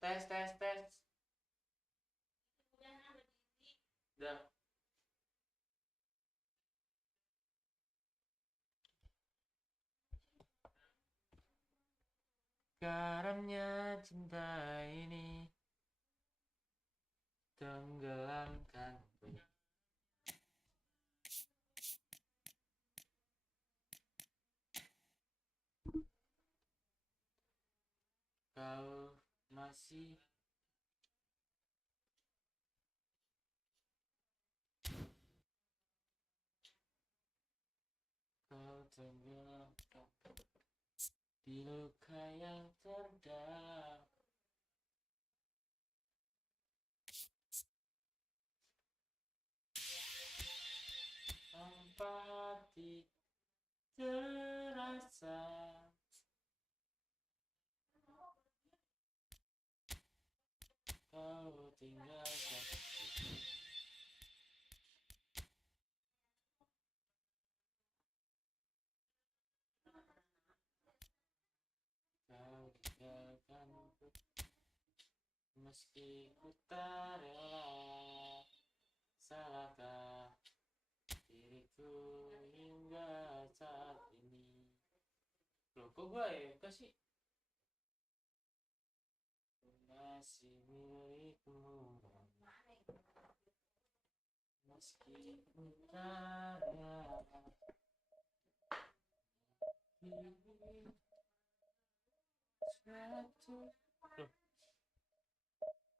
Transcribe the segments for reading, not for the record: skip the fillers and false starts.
Tes tes tes. Udah. Garamnya cinta ini tenggelamkanku. Kau masih kau tenggelamkan di luka yang terdalam. Tanpa hati terasa kau tinggalkan. Kau tinggalkanku meski ku tak rela. Salahkah diriku hingga saat ini? Loh kok gue ya sih? Masih milikmu meski ku tak rela. Satu. Loh,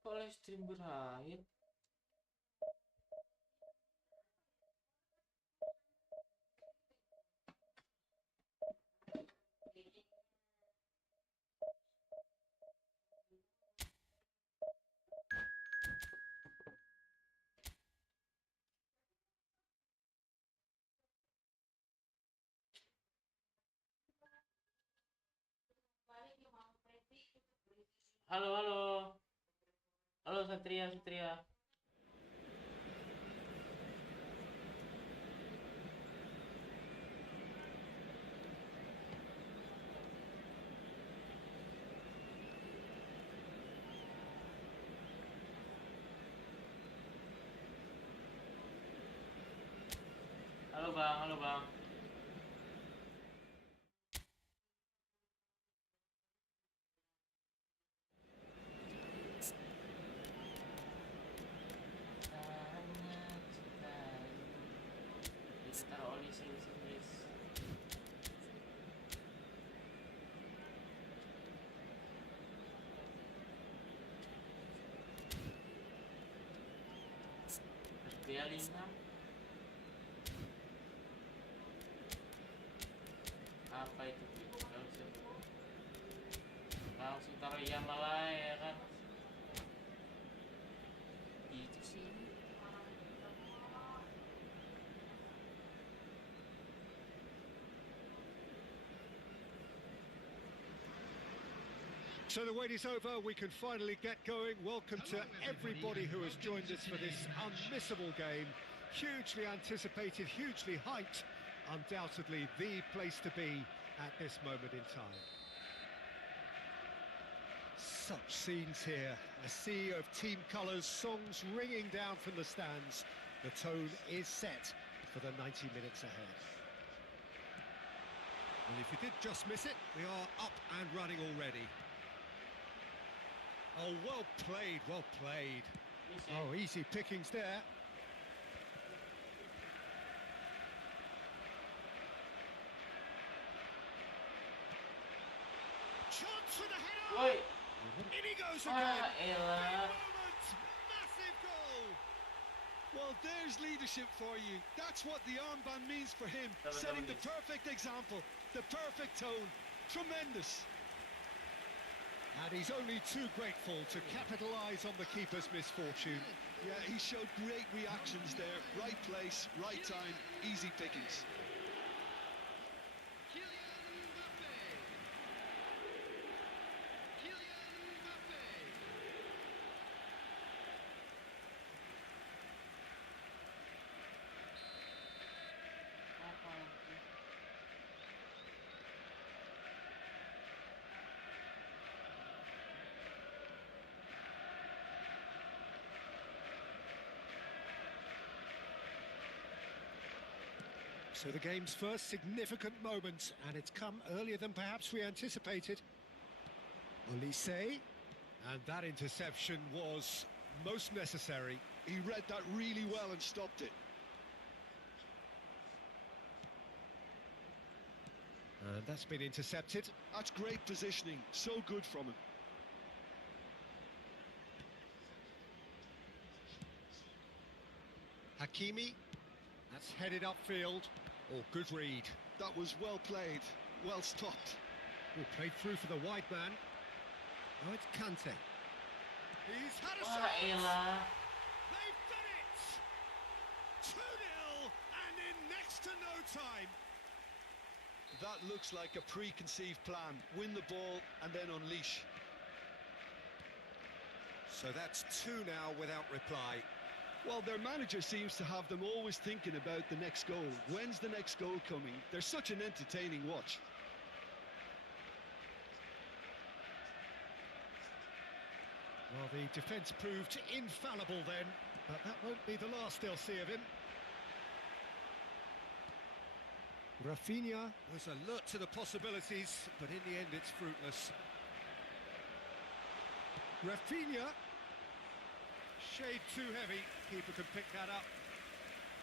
kok live stream berakhir? Halo, halo. Halo Satria, Satria. Halo Bang, halo Bang. Taruh oli sini guys. Dia 5. Apa itu? Langsung taruh iya malah ya kan. Itu sih. So the wait is over, we can finally get going. Welcome to everybody who has joined us for this unmissable game. Hugely anticipated, hugely hyped. Undoubtedly the place to be at this moment in time. Such scenes here, a sea of team colours, songs ringing down from the stands. The tone is set for the 90 minutes ahead. And if you did just miss it, we are up and running already. Oh, well played, well played. Oh, easy pickings there. Chance for the header! Woi. In he goes again. Big Elah. moment, massive goal. Well, there's leadership for you. That's what the armband means for him. Setting the perfect example, the perfect tone. Tremendous. And he's only too grateful to capitalise on the keeper's misfortune. Yeah, he showed great reactions there. Right place, right time, easy pickings. So the game's first significant moment, and it's come earlier than perhaps we anticipated. Olise, and that interception was most necessary. He read that really well and stopped it. And that's been intercepted. That's great positioning. So good from him. Hakimi, that's headed upfield. Oh, good read. That was well played. Well stopped. Oh, played through for the wide man. Oh, it's Kante. He's had a Wah shot. elah. They've done it! 2-0 and in next to no time. That looks like a preconceived plan. Win the ball and then unleash. So that's 2 now without reply. Well, their manager seems to have them always thinking about the next goal. When's the next goal coming? They're such an entertaining watch. Well, the defence proved infallible then, but that won't be the last they'll see of him. Rafinha was alert to the possibilities, but in the end it's fruitless. Rafinha, shade too heavy, keeper can pick that up.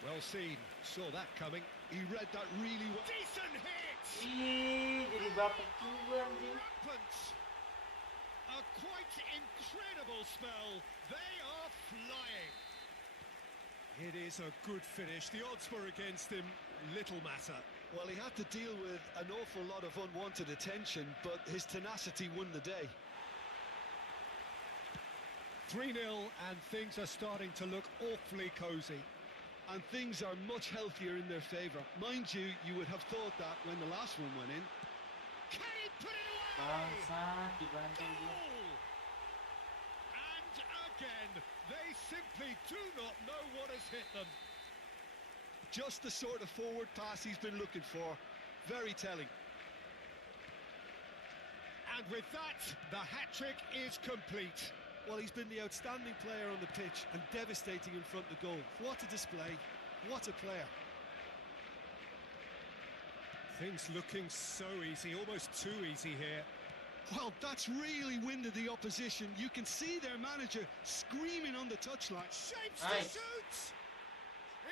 Well seen, saw that coming. He read that really well. Decent hit! Ih, jadi bapak juga anjing. Rampant! A quite incredible spell. They are flying. It is a good finish. The odds were against him, little matter. Well, he had to deal with an awful lot of unwanted attention, but his tenacity won the day. 3-0 and things are starting to look awfully cosy. And things are much healthier in their favour. Mind you, you would have thought that when the last one went in. Can he put it away? Bangsa, dibanting dia. Goal! And again, they simply do not know what has hit them. Just the sort of forward pass he's been looking for. Very telling. And with that, the hat-trick is complete. Well, he's been the outstanding player on the pitch and devastating in front of goal. What a display. What a player. Things looking so easy, almost too easy here. Well, that's really winded the opposition. You can see their manager screaming on the touchline. Shapes Nice. to shoot!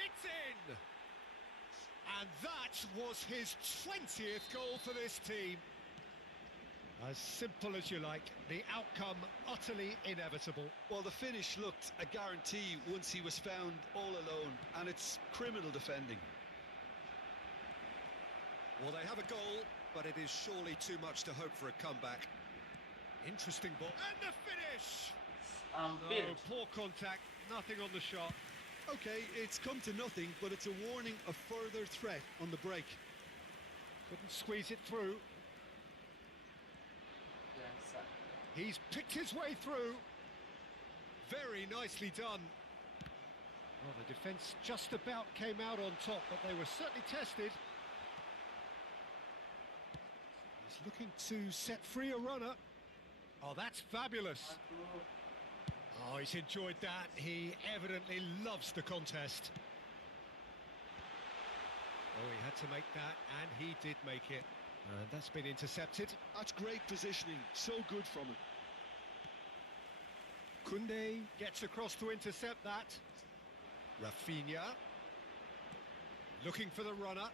It's in! And that was his 20th goal for this team. As simple as you like, the outcome utterly inevitable. Well, the finish looked a guarantee once he was found all alone, and it's criminal defending. Well, they have a goal, but it is surely too much to hope for a comeback. Interesting ball. And the finish! Hampir. Oh, poor contact, nothing on the shot. Okay, it's come to nothing, but it's a warning of further threat on the break. Couldn't squeeze it through. Biasa. He's picked his way through. Very nicely done. Well, the defence just about came out on top, but they were certainly tested. He's looking to set free a runner. Oh, that's fabulous. Aduh. Oh, he's enjoyed that. He evidently loves the contest. Oh, he had to make that, and he did make it. And that's been intercepted. That's great positioning. So good from him. Koundé gets across to intercept that. Rafinha looking for the runner.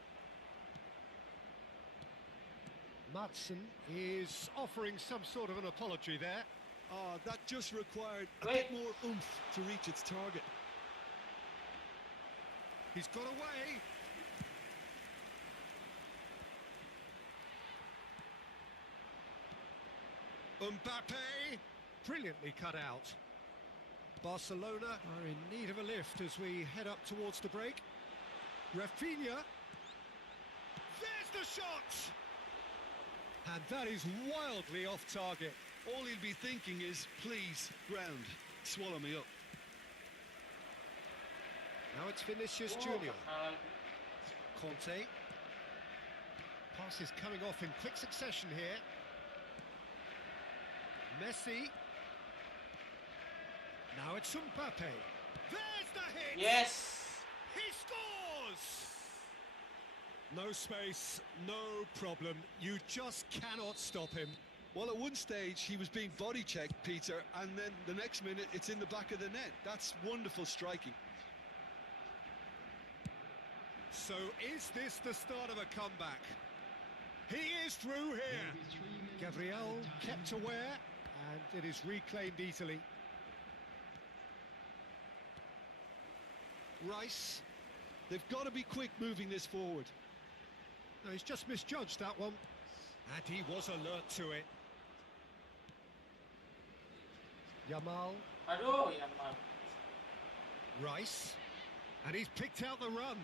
Madsen is offering some sort of an apology there. Oh, that just required a Wait. bit more oomph to reach its target. He's got away. Mbappe, brilliantly cut out. Barcelona are in need of a lift as we head up towards the break. Rafinha, There's the shot! and that is wildly off target. All he'll be thinking is, please, ground, swallow me up. Now it's Vinicius Oh, Junior. kalah. Conte. Pass is coming off in quick succession here. Messi. Now it's Mbappe. There's the hit! Yes. He scores! No space, no problem. You just cannot stop him. Well, at one stage he was being body checked, Peter, and then the next minute it's in the back of the net. That's wonderful striking. So is this the start of a comeback? He is through here. Gabriel kept aware, and it is reclaimed easily. Rice, they've got to be quick moving this forward. No, he's just misjudged that one. And he was alert to it. Yamal, Aduh, ya mal. Rice, and he's picked out the run.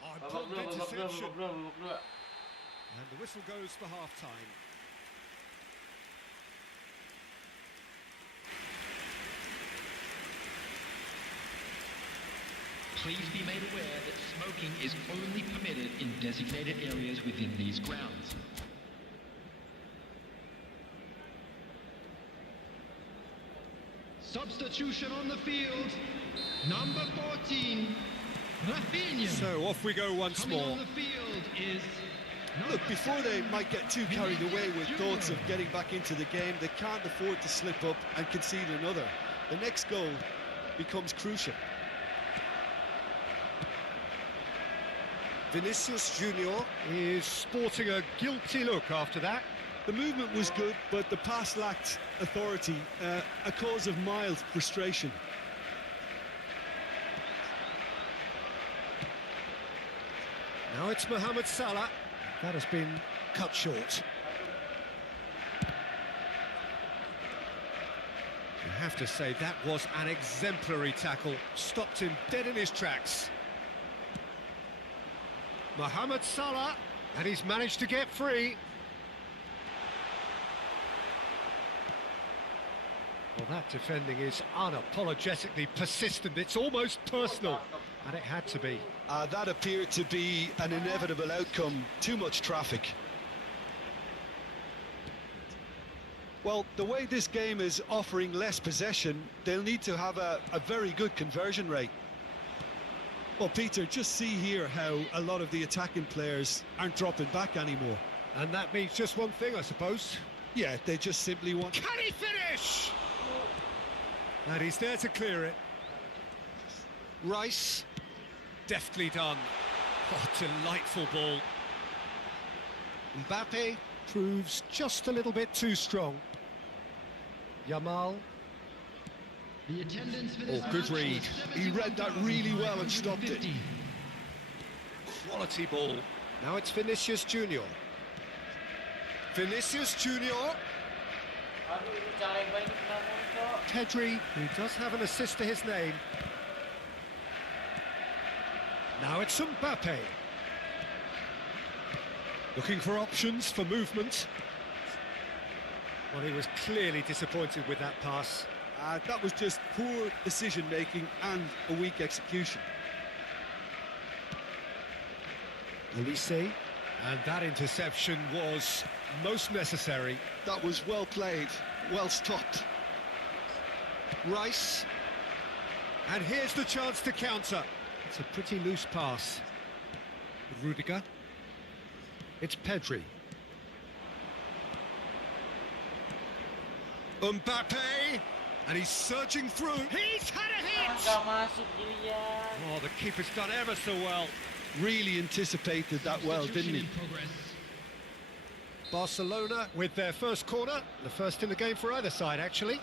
Oh, Babak important dua, babak dua, interception. babak dua, babak dua. And the whistle goes for half-time. Please be made aware that smoking is only permitted in designated areas within these grounds. Substitution on the field, number 14, Rafinha. So off we go once Coming more. on the field is Look, before they might get too carried away with thoughts of getting back into the game, they can't afford to slip up and concede another. The next goal becomes crucial. Vinicius Junior is sporting a guilty look after that. The movement was good, but the pass lacked authority, a cause of mild frustration. Now it's Mohamed Salah. That has been cut short. You have to say that was an exemplary tackle. Stopped him dead in his tracks. Mohamed Salah, and he's managed to get free. Well, that defending is unapologetically persistent. It's almost personal, and it had to be. That appeared to be an inevitable outcome. Too much traffic. Well, the way this game is offering less possession, they'll need to have a very good conversion rate. Well, Peter, just see here how a lot of the attacking players aren't dropping back anymore. And that means just one thing, I suppose. Yeah, they just simply want... Can he finish? And he's there to clear it. Rice, deftly done. Oh, delightful ball. Mbappe proves just a little bit too strong. Yamal. the attendance for this Oh, good match read. was He read that really well and stopped it. 71,550. Quality ball. Now it's Vinicius Junior. Vinicius Junior. Aduh, ini cara yang baik kena muncul. Pedri, who does have an assist to his name. Now it's Mbappe. Looking for options for movement. Well, he was clearly disappointed with that pass. That was just poor decision-making and a weak execution. Elise. And that interception was most necessary. That was well played, well stopped. Rice. And here's the chance to counter. It's a pretty loose pass. Rudiger. It's Pedri. Mbappe. And he's surging through. He's had a hit! Nggak masuk Kylian. Oh, the keeper's done ever so well. Really anticipated that well, didn't he? In progress. Barcelona with their first corner. The first in the game for either side, actually.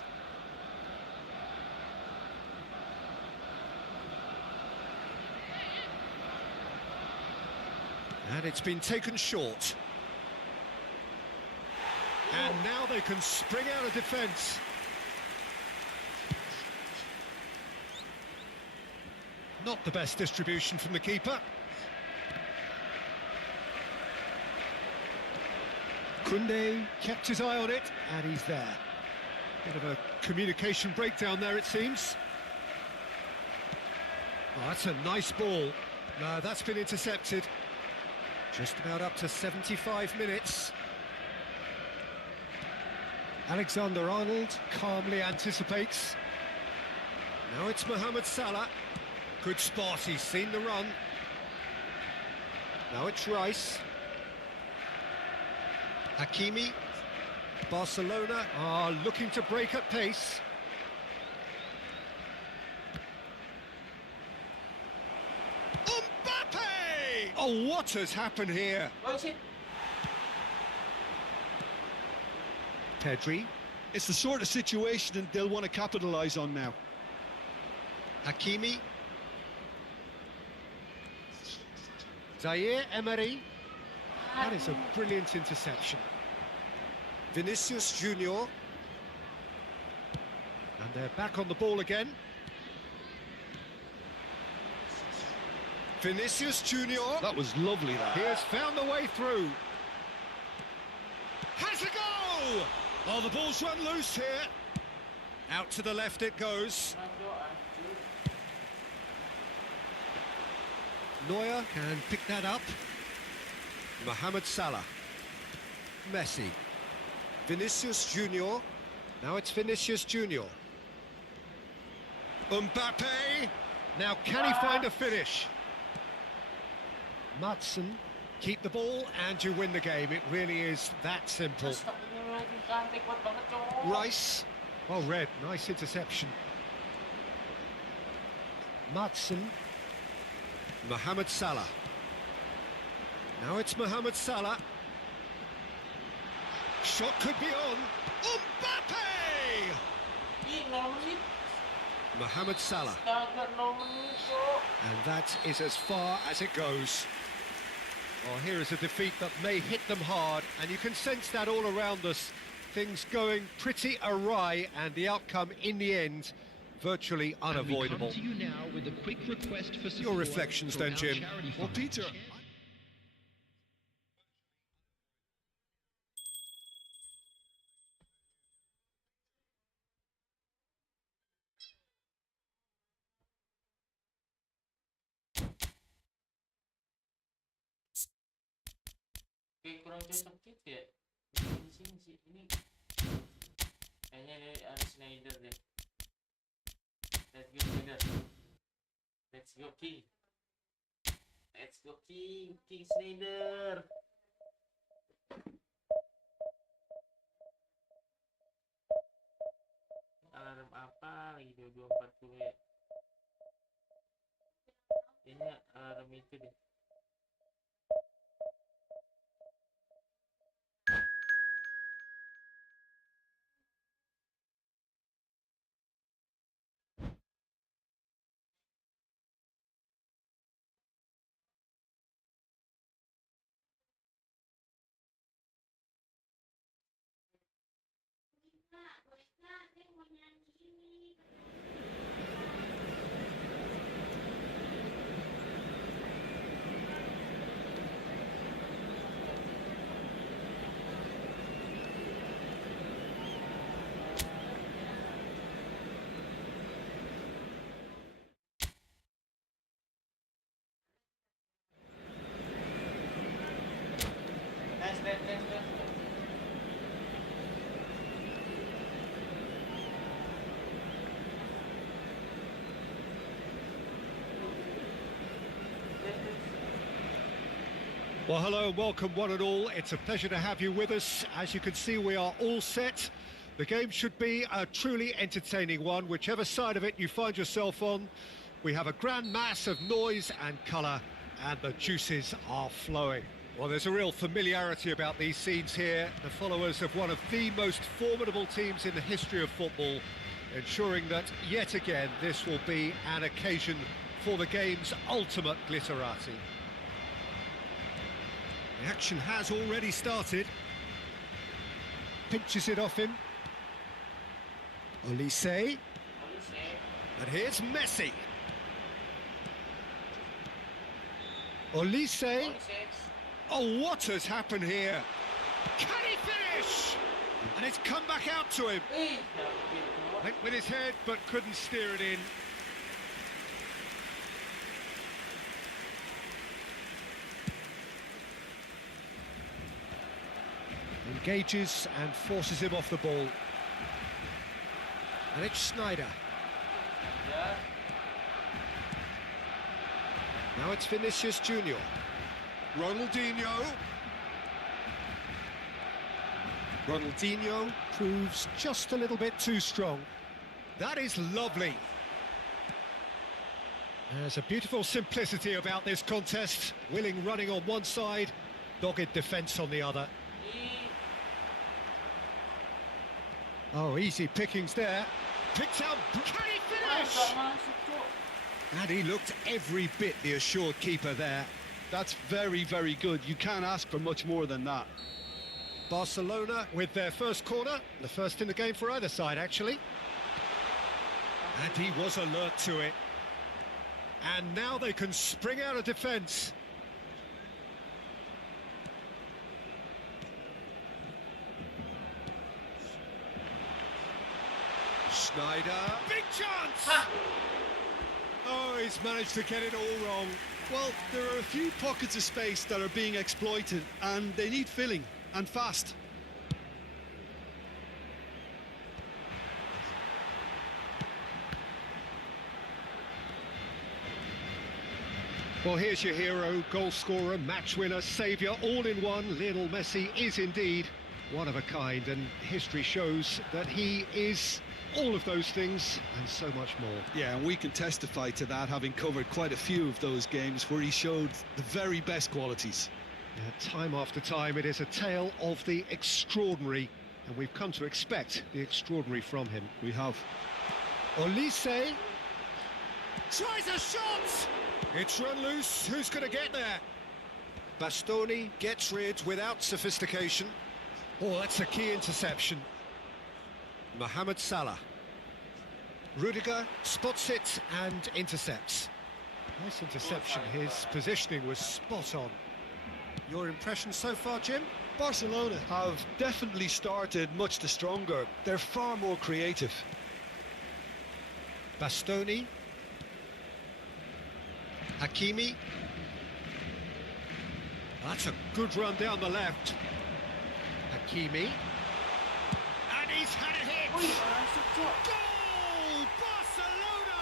And it's been taken short. And now they can spring out of defence. Not the best distribution from the keeper. Koundé kept his eye on it, and he's there. Bit of a communication breakdown there, it seems. Oh, that's a nice ball. No, that's been intercepted. Just about up to 75 minutes. Alexander-Arnold calmly anticipates. Now it's Mohamed Salah. Good spot, he's seen the run. Now it's Rice. Hakimi. Barcelona are looking to break at pace. Mbappe! Oh, what has happened here? Oh shit. Pedri. It's the sort of situation that they'll want to capitalise on now. Hakimi. Zaire Emery. That is a brilliant interception. Vinicius Junior. And they're back on the ball again. Vinicius Junior. That was lovely, that. He has found the way through. Has a go! Oh, the ball's run loose here. Out to the left it goes. Neuer can pick that up. Mohamed Salah. Messi. Vinicius Junior. Now it's Vinicius Junior. Mbappe. Now can he find a finish? Matson. Keep the ball and you win the game. It really is that simple. Rice. Well read. Nice interception. Matson. Mohamed Salah. Now it's Mohamed Salah. Shot could be on. Mbappe! Mohamed Salah. And that is as far as it goes. Well, here is a defeat that may hit them hard, and you can sense that all around us. Things going pretty awry, and the outcome in the end virtually unavoidable. And we come to you now with a quick request for Your reflections then, Jim. Well, Peter, Kayak kurang cocok gitu ya. Di sini sih ini kayaknya ada Schneider deh. Let's go Schneider. Let's go King. Let's go King. King Schneider. Alarm apa lagi 22.40 ya? Kayaknya alarm itu deh. Well, hello and welcome one and all. It's a pleasure to have you with us. As you can see, we are all set. The game should be a truly entertaining one, whichever side of it you find yourself on. We have a grand mass of noise and colour, and the juices are flowing. Well, there's a real familiarity about these scenes here. The followers of one of the most formidable teams in the history of football, ensuring that, yet again, this will be an occasion for the game's ultimate glitterati. The action has already started. Pinches it off him. Olise. And here's Messi. Olise. Oh, what has happened here? Can he finish? And it's come back out to him. Went with his head, but couldn't steer it in. Engages and forces him off the ball. And it's Sneijder. Now it's Vinicius Junior. Ronaldinho. Ronaldinho proves just a little bit too strong. That is lovely. There's a beautiful simplicity about this contest. Willing running on one side, dogged defence on the other. Oh, easy pickings there. Picked out. Can he finish? And he looked every bit the assured keeper there. That's very, very good. You can't ask for much more than that. Barcelona with their first corner, the first in the game for either side, actually. And he was alert to it. And now they can spring out of defence. Schneider. Big chance! Ha! Oh, he's managed to get it all wrong. Well, there are a few pockets of space that are being exploited, and they need filling, and fast. Well, here's your hero, goal scorer, match winner, saviour, all in one. Lionel Messi is indeed one of a kind, and history shows that he is all of those things and so much more. Yeah, and we can testify to that, having covered quite a few of those games where he showed the very best qualities. Yeah, time after time, it is a tale of the extraordinary, and we've come to expect the extraordinary from him. We have. Olise tries a shot! It's run loose, who's going to get there? Bastoni gets rid without sophistication. Oh, that's a key interception. Mohamed Salah. Rudiger spots it and intercepts. Nice interception, his positioning was spot on. Your impression so far, Jim? Barcelona have definitely started much the stronger. They're far more creative. Bastoni. Hakimi. That's a good run down the left. Hakimi. And he's had a hit! Goal! Barcelona!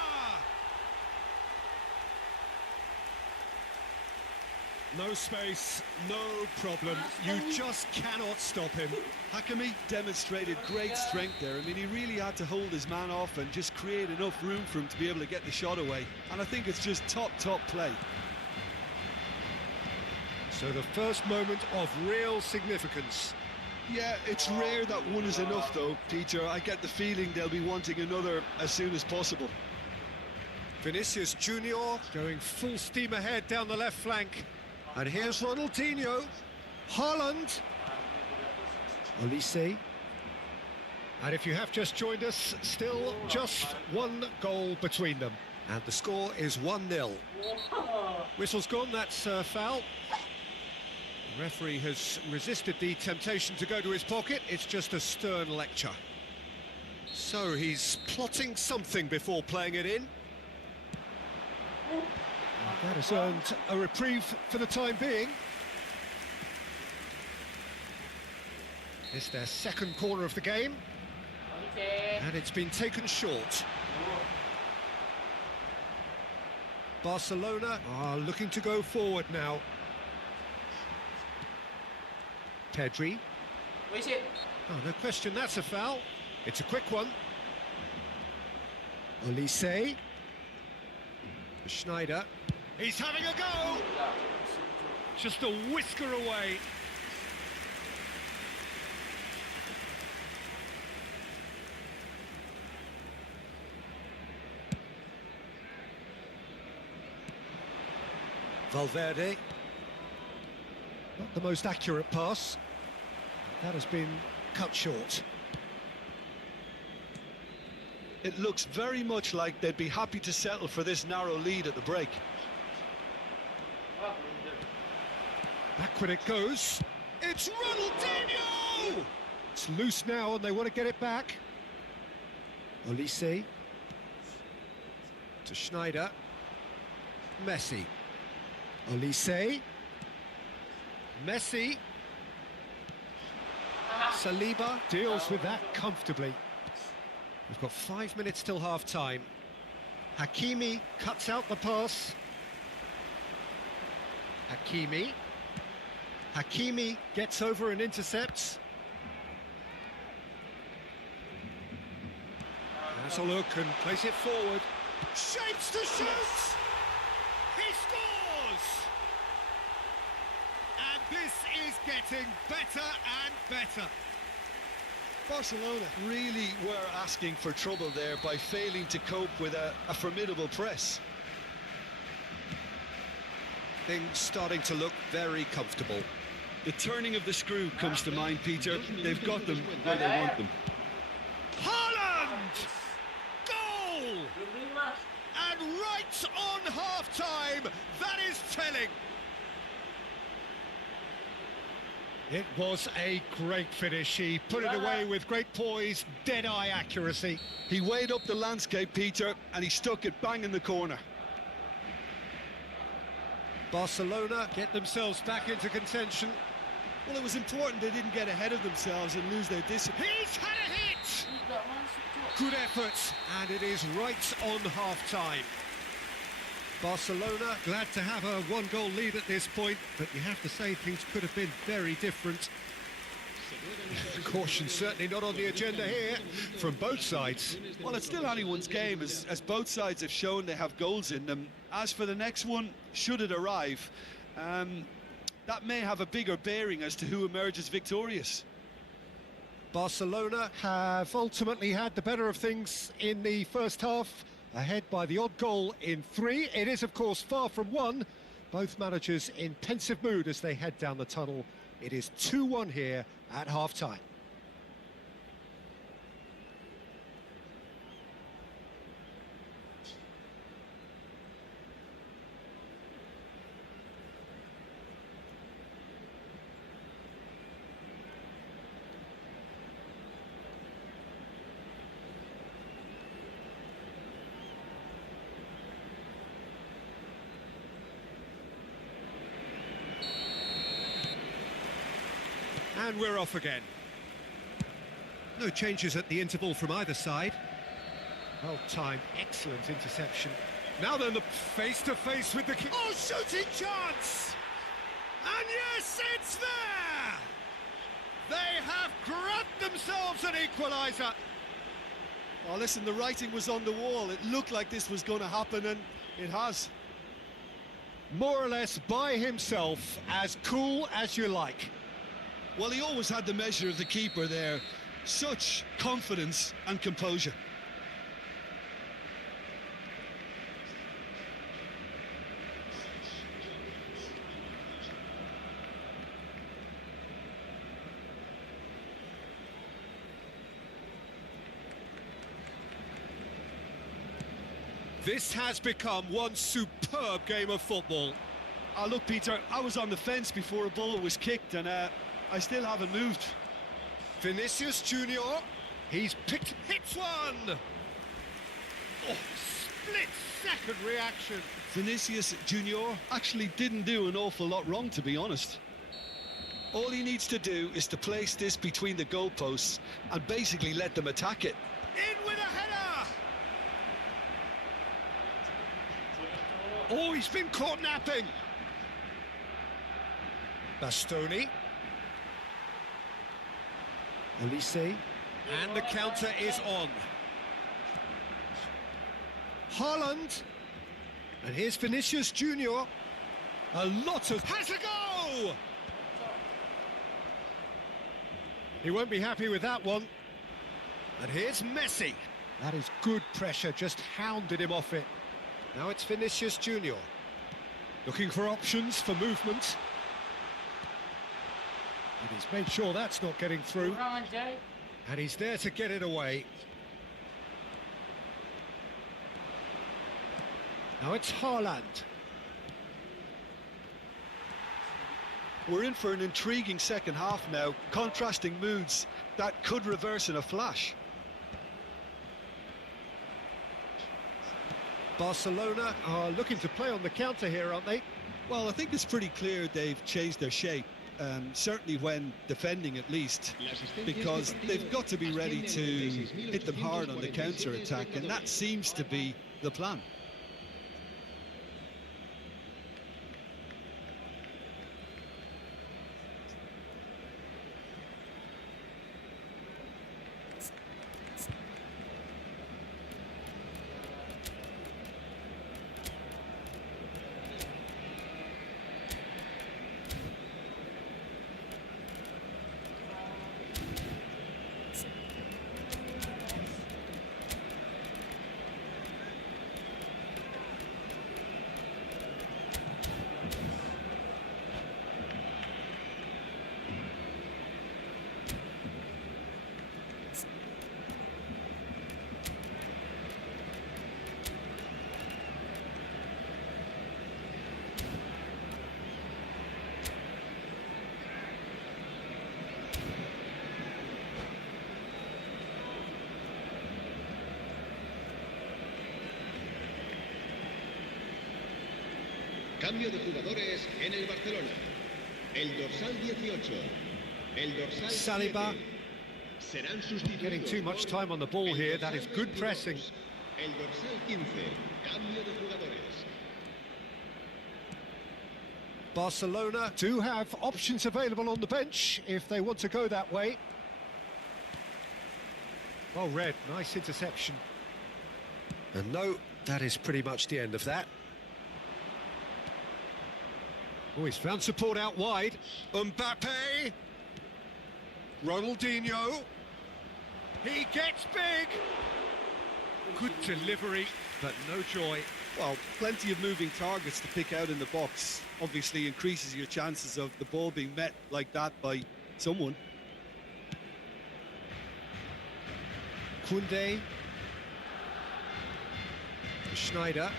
No space, no problem. You just cannot stop him. Hakimi demonstrated great strength there. I mean, he really had to hold his man off and just create enough room for him to be able to get the shot away. And I think it's just top play. So the first moment of real significance. Yeah, it's rare that one is enough, though, Peter. I get the feeling they'll be wanting another as soon as possible. Vinicius Junior going full steam ahead down the left flank. And here's Ronaldinho. Haaland. Olise. And if you have just joined us, still just one goal between them. And the score is 1-0. Whistle's gone, that's a foul. The referee has resisted the temptation to go to his pocket. It's just a stern lecture. So he's plotting something before playing it in. And that has earned a reprieve for the time being. It's their second corner of the game. And it's been taken short. Barcelona are looking to go forward now. Pedri. Oh, no question, that's a foul. It's a quick one. Olise. Schneider. He's having a go! Just a whisker away. Valverde. Not the most accurate pass. That has been cut short. It looks very much like they'd be happy to settle for this narrow lead at the break. Backward it goes. It's Ronaldinho! It's loose now and they want to get it back. Olise. To Schneider. Messi. Olise. Messi. Saliba deals with that comfortably. We've got 5 minutes till half-time. Hakimi cuts out the pass. Hakimi. Hakimi gets over and intercepts. Has a look and plays it forward. Shapes to shoot! He scores! And this is getting better and better. Barcelona really were asking for trouble there by failing to cope with a formidable press. Things starting to look very comfortable. The turning of the screw comes to mind, Peter. They've got them where they want them. Haaland! Goal! And right on half-time, that is telling. It was a great finish. He put it away with great poise, dead-eye accuracy. He weighed up the landscape, Peter, and he stuck it bang in the corner. Barcelona get themselves back into contention. Well, it was important they didn't get ahead of themselves and lose their discipline. He's had a hit! Good effort, and it is right on half-time. Barcelona glad to have a one-goal lead at this point, but you have to say things could have been very different. Caution certainly not on the agenda here from both sides. Well, it's still anyone's game, as both sides have shown they have goals in them. As for the next one, should it arrive, that may have a bigger bearing as to who emerges victorious. Barcelona have ultimately had the better of things in the first half, ahead by the odd goal in 3. It is, of course, far from 1. Both managers in pensive mood as they head down the tunnel. It is 2-1 here at half-time. And we're off again. No changes at the interval from either side. Well timed, excellent interception. Now then, the face-to-face with the... Oh, shooting chance! And yes, it's there! They have grabbed themselves an equaliser. Oh, listen, the writing was on the wall. It looked like this was going to happen, and it has. More or less by himself, as cool as you like. Well, he always had the measure of the keeper there. Such confidence and composure. This has become one superb game of football. Look, Peter, I was on the fence before a ball was kicked, and I still haven't moved. Vinicius Junior, he's hits one! Oh, split-second reaction. Vinicius Junior actually didn't do an awful lot wrong, to be honest. All he needs to do is to place this between the goalposts and basically let them attack it. In with a header! Oh, he's been caught napping. Bastoni. Elise. And the counter is on. Haaland. And here's Vinicius Junior. A lot of... Has a go! He won't be happy with that one. And here's Messi. That is good pressure, just hounded him off it. Now it's Vinicius Junior. Looking for options for movement. And he's made sure that's not getting through. And he's there to get it away. Now it's Haaland. We're in for an intriguing second half now. Contrasting moods that could reverse in a flash. Barcelona are looking to play on the counter here, aren't they? Well, I think it's pretty clear they've changed their shape. Certainly when defending, at least, because they've got to be ready to hit them hard on the counter-attack, and that seems to be the plan. Cambio de jugadores en el Barcelona. El dorsal 18. El dorsal Saliba 7. Serán sustituidos. getting too much time on the ball El here. dorsal That is good 22. pressing. El dorsal 15. Cambio de jugadores. Barcelona do have options available on the bench if they want to go that way. Well read, nice interception. And no, that is pretty much the end of that. Oh, he's found support out wide. Mbappe. Ronaldinho. He gets big. Good delivery, but no joy. Well, plenty of moving targets to pick out in the box. Obviously increases your chances of the ball being met like that by someone. Koundé. Schneider.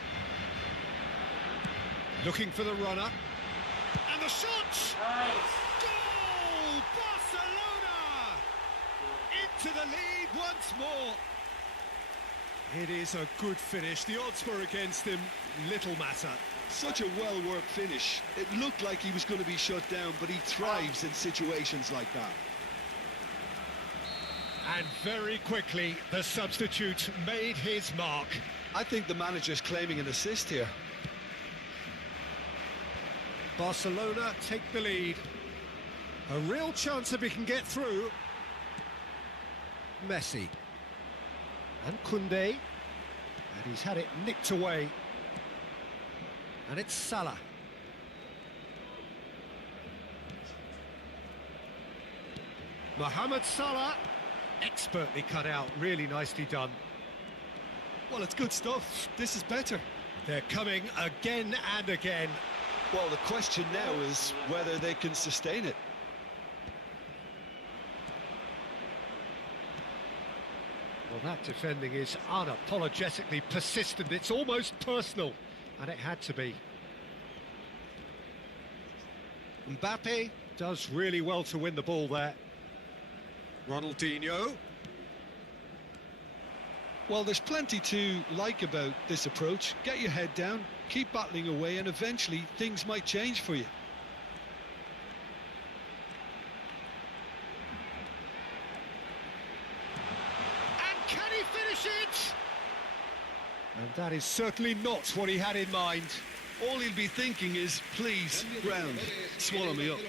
Looking for the runner. And the shot! Nice. Goal! Barcelona! Into the lead once more. It is a good finish. The odds were against him. Little matter. Such a well-worked finish. It looked like he was going to be shut down, but he thrives in situations like that. And very quickly, the substitute made his mark. I think the manager's claiming an assist here. Barcelona take the lead. A real chance if he can get through. Messi. And Koundé. And he's had it nicked away. And it's Salah. Mohamed Salah. Expertly cut out, really nicely done. Well, it's good stuff. This is better. They're coming again and again. Well, the question now is whether they can sustain it. Well, that defending is unapologetically persistent. It's almost personal, and it had to be. Mbappe does really well to win the ball there. Ronaldinho. Well, there's plenty to like about this approach. Get your head down, keep battling away, and eventually things might change for you. And can he finish it? And that is certainly not what he had in mind. All he'll be thinking is, please, ground, swallow me up.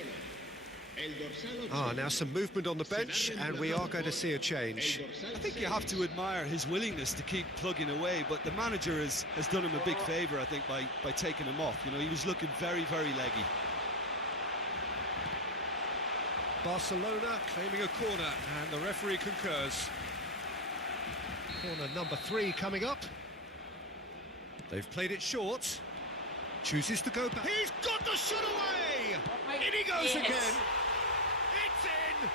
Now some movement on the bench, and we are going to see a change. I think you have to admire his willingness to keep plugging away, but the manager has done him a big favour, I think, by taking him off. You know, he was looking very, very leggy. Barcelona claiming a corner, and the referee concurs. Corner number 3 coming up. They've played it short. Chooses to go back. He's got the shot away! In he goes again! It's in!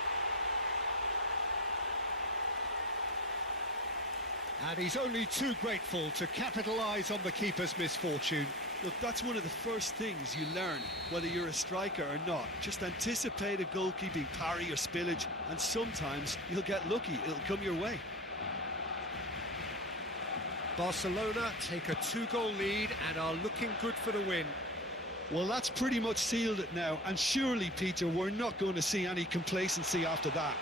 And he's only too grateful to capitalise on the keeper's misfortune. Look, that's one of the first things you learn, whether you're a striker or not. Just anticipate a goalkeeping parry or spillage, and sometimes you'll get lucky. It'll come your way. Barcelona take a 2-goal lead and are looking good for the win. Well, that's pretty much sealed it now, and surely, Peter, we're not going to see any complacency after that.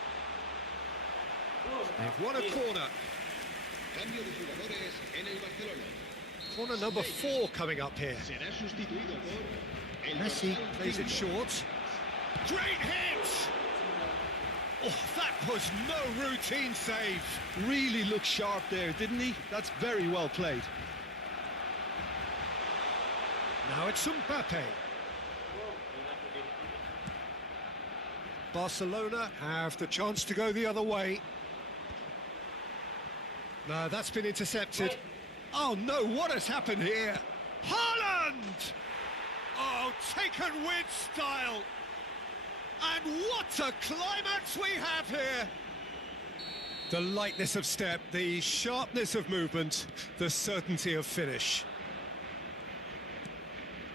They've won a corner. Cambio de jugadores en el Barcelona. Corner number 4 coming up here. Será sustituido por el Messi dorsal plays it 5. short. Great hit! Oh, that was no routine save. Really looked sharp there, didn't he? That's very well played. Now it's Mbappe. Barcelona have the chance to go the other way. No, that's been intercepted. Oh no, what has happened here? Haaland! Oh, taken with style. And what a climax we have here! The lightness of step, the sharpness of movement, the certainty of finish.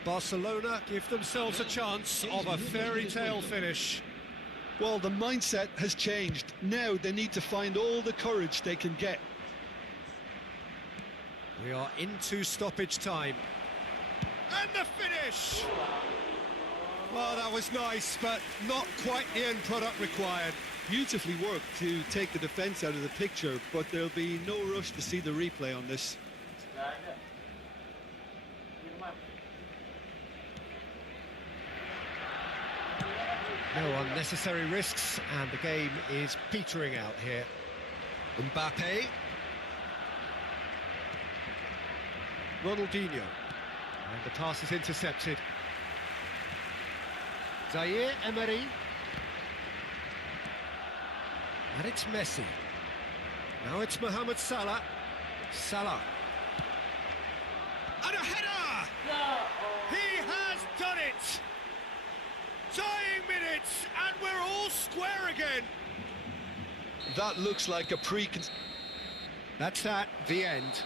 Barcelona give themselves a chance of a fairy tale finish. Well, the mindset has changed. Now they need to find all the courage they can get. We are into stoppage time. And the finish! Well, that was nice, but not quite the end product required. Beautifully worked to take the defence out of the picture, but there'll be no rush to see the replay on this. Nggak ada. Firman. No unnecessary risks, and the game is petering out here. Mbappe. Ronaldinho. And the pass is intercepted. Zaire Emery. And it's Messi. Now it's Mohamed Salah. Salah. And a header! Ya, He has done it! Dying minutes, and we're all square again. That looks like a That's that, the end.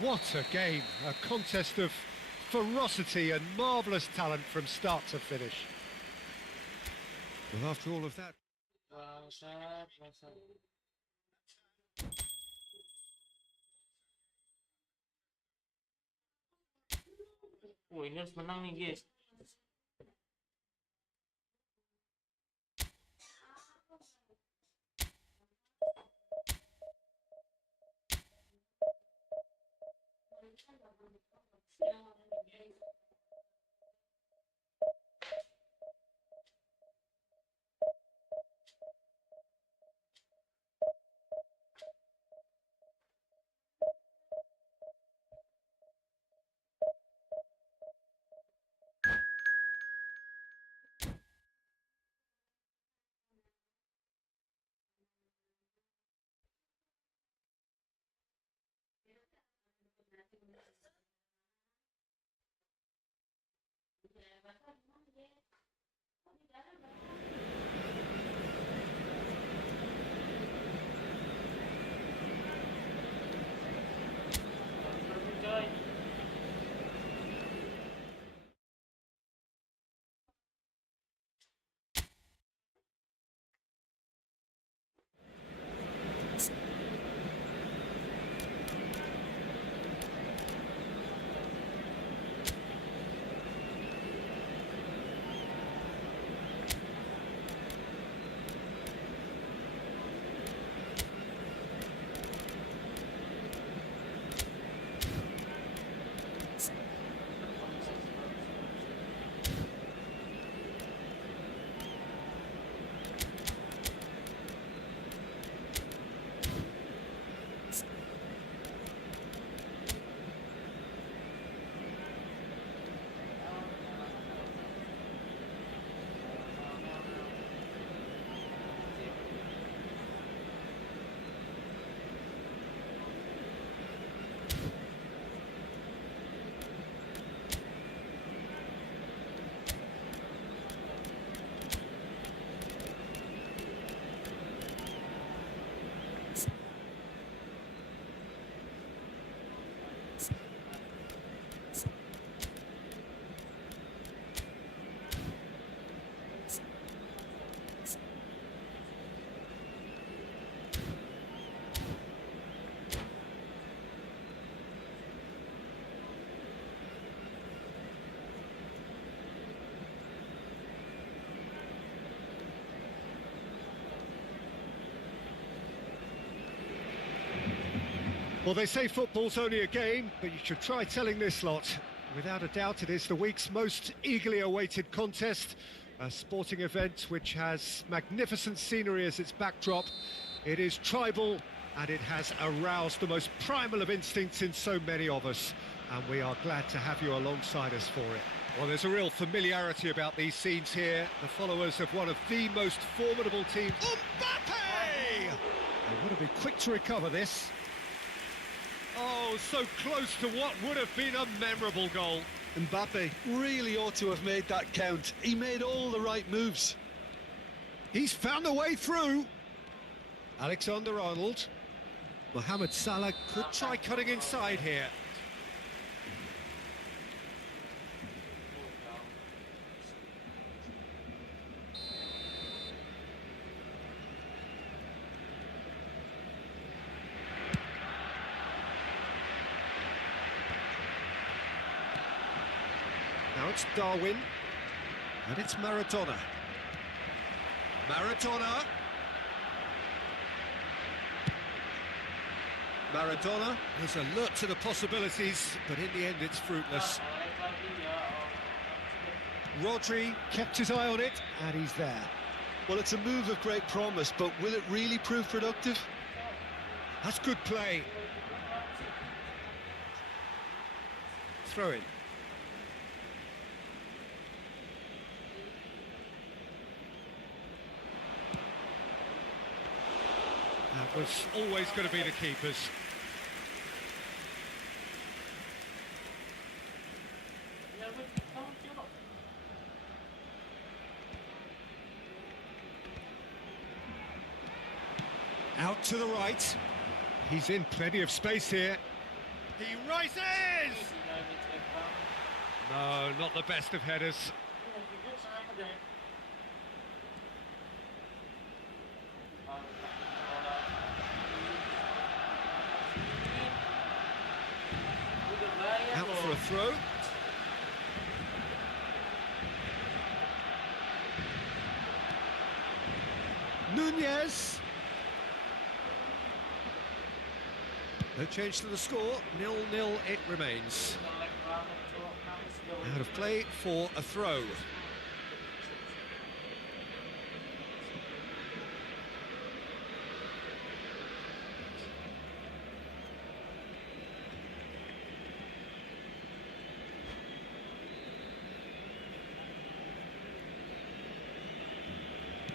What a game, a contest of ferocity and marvellous talent from start to finish. Well, after all of that... bangsat, bangsat. Ini harus menang nih, guys. Coy. Well, they say football's only a game, but you should try telling this lot. Without a doubt, it is the week's most eagerly awaited contest, a sporting event which has magnificent scenery as its backdrop. It is tribal, and it has aroused the most primal of instincts in so many of us, and we are glad to have you alongside us for it. Well, there's a real familiarity about these scenes here, the followers of one of the most formidable teams. Mbappe! They would have been quick to recover this. Oh, so close to what would have been a memorable goal. Mbappe really ought to have made that count. He made all the right moves. He's found a way through. Alexander-Arnold. Mohamed Salah could try cutting inside here. Now it's Darwin. And it's Maradona. Maradona. Maradona is alert to the possibilities, but in the end it's fruitless. Rodri kept his eye on it, and he's there. Well, it's a move of great promise, but will it really prove productive? That's good play. Throw in. That was always going to be the keepers. Out to the right. He's in plenty of space here. He rises! No, not the best of headers. Out for a throw. Nunez. No change to the score, 0-0 it remains. Out of play for a throw.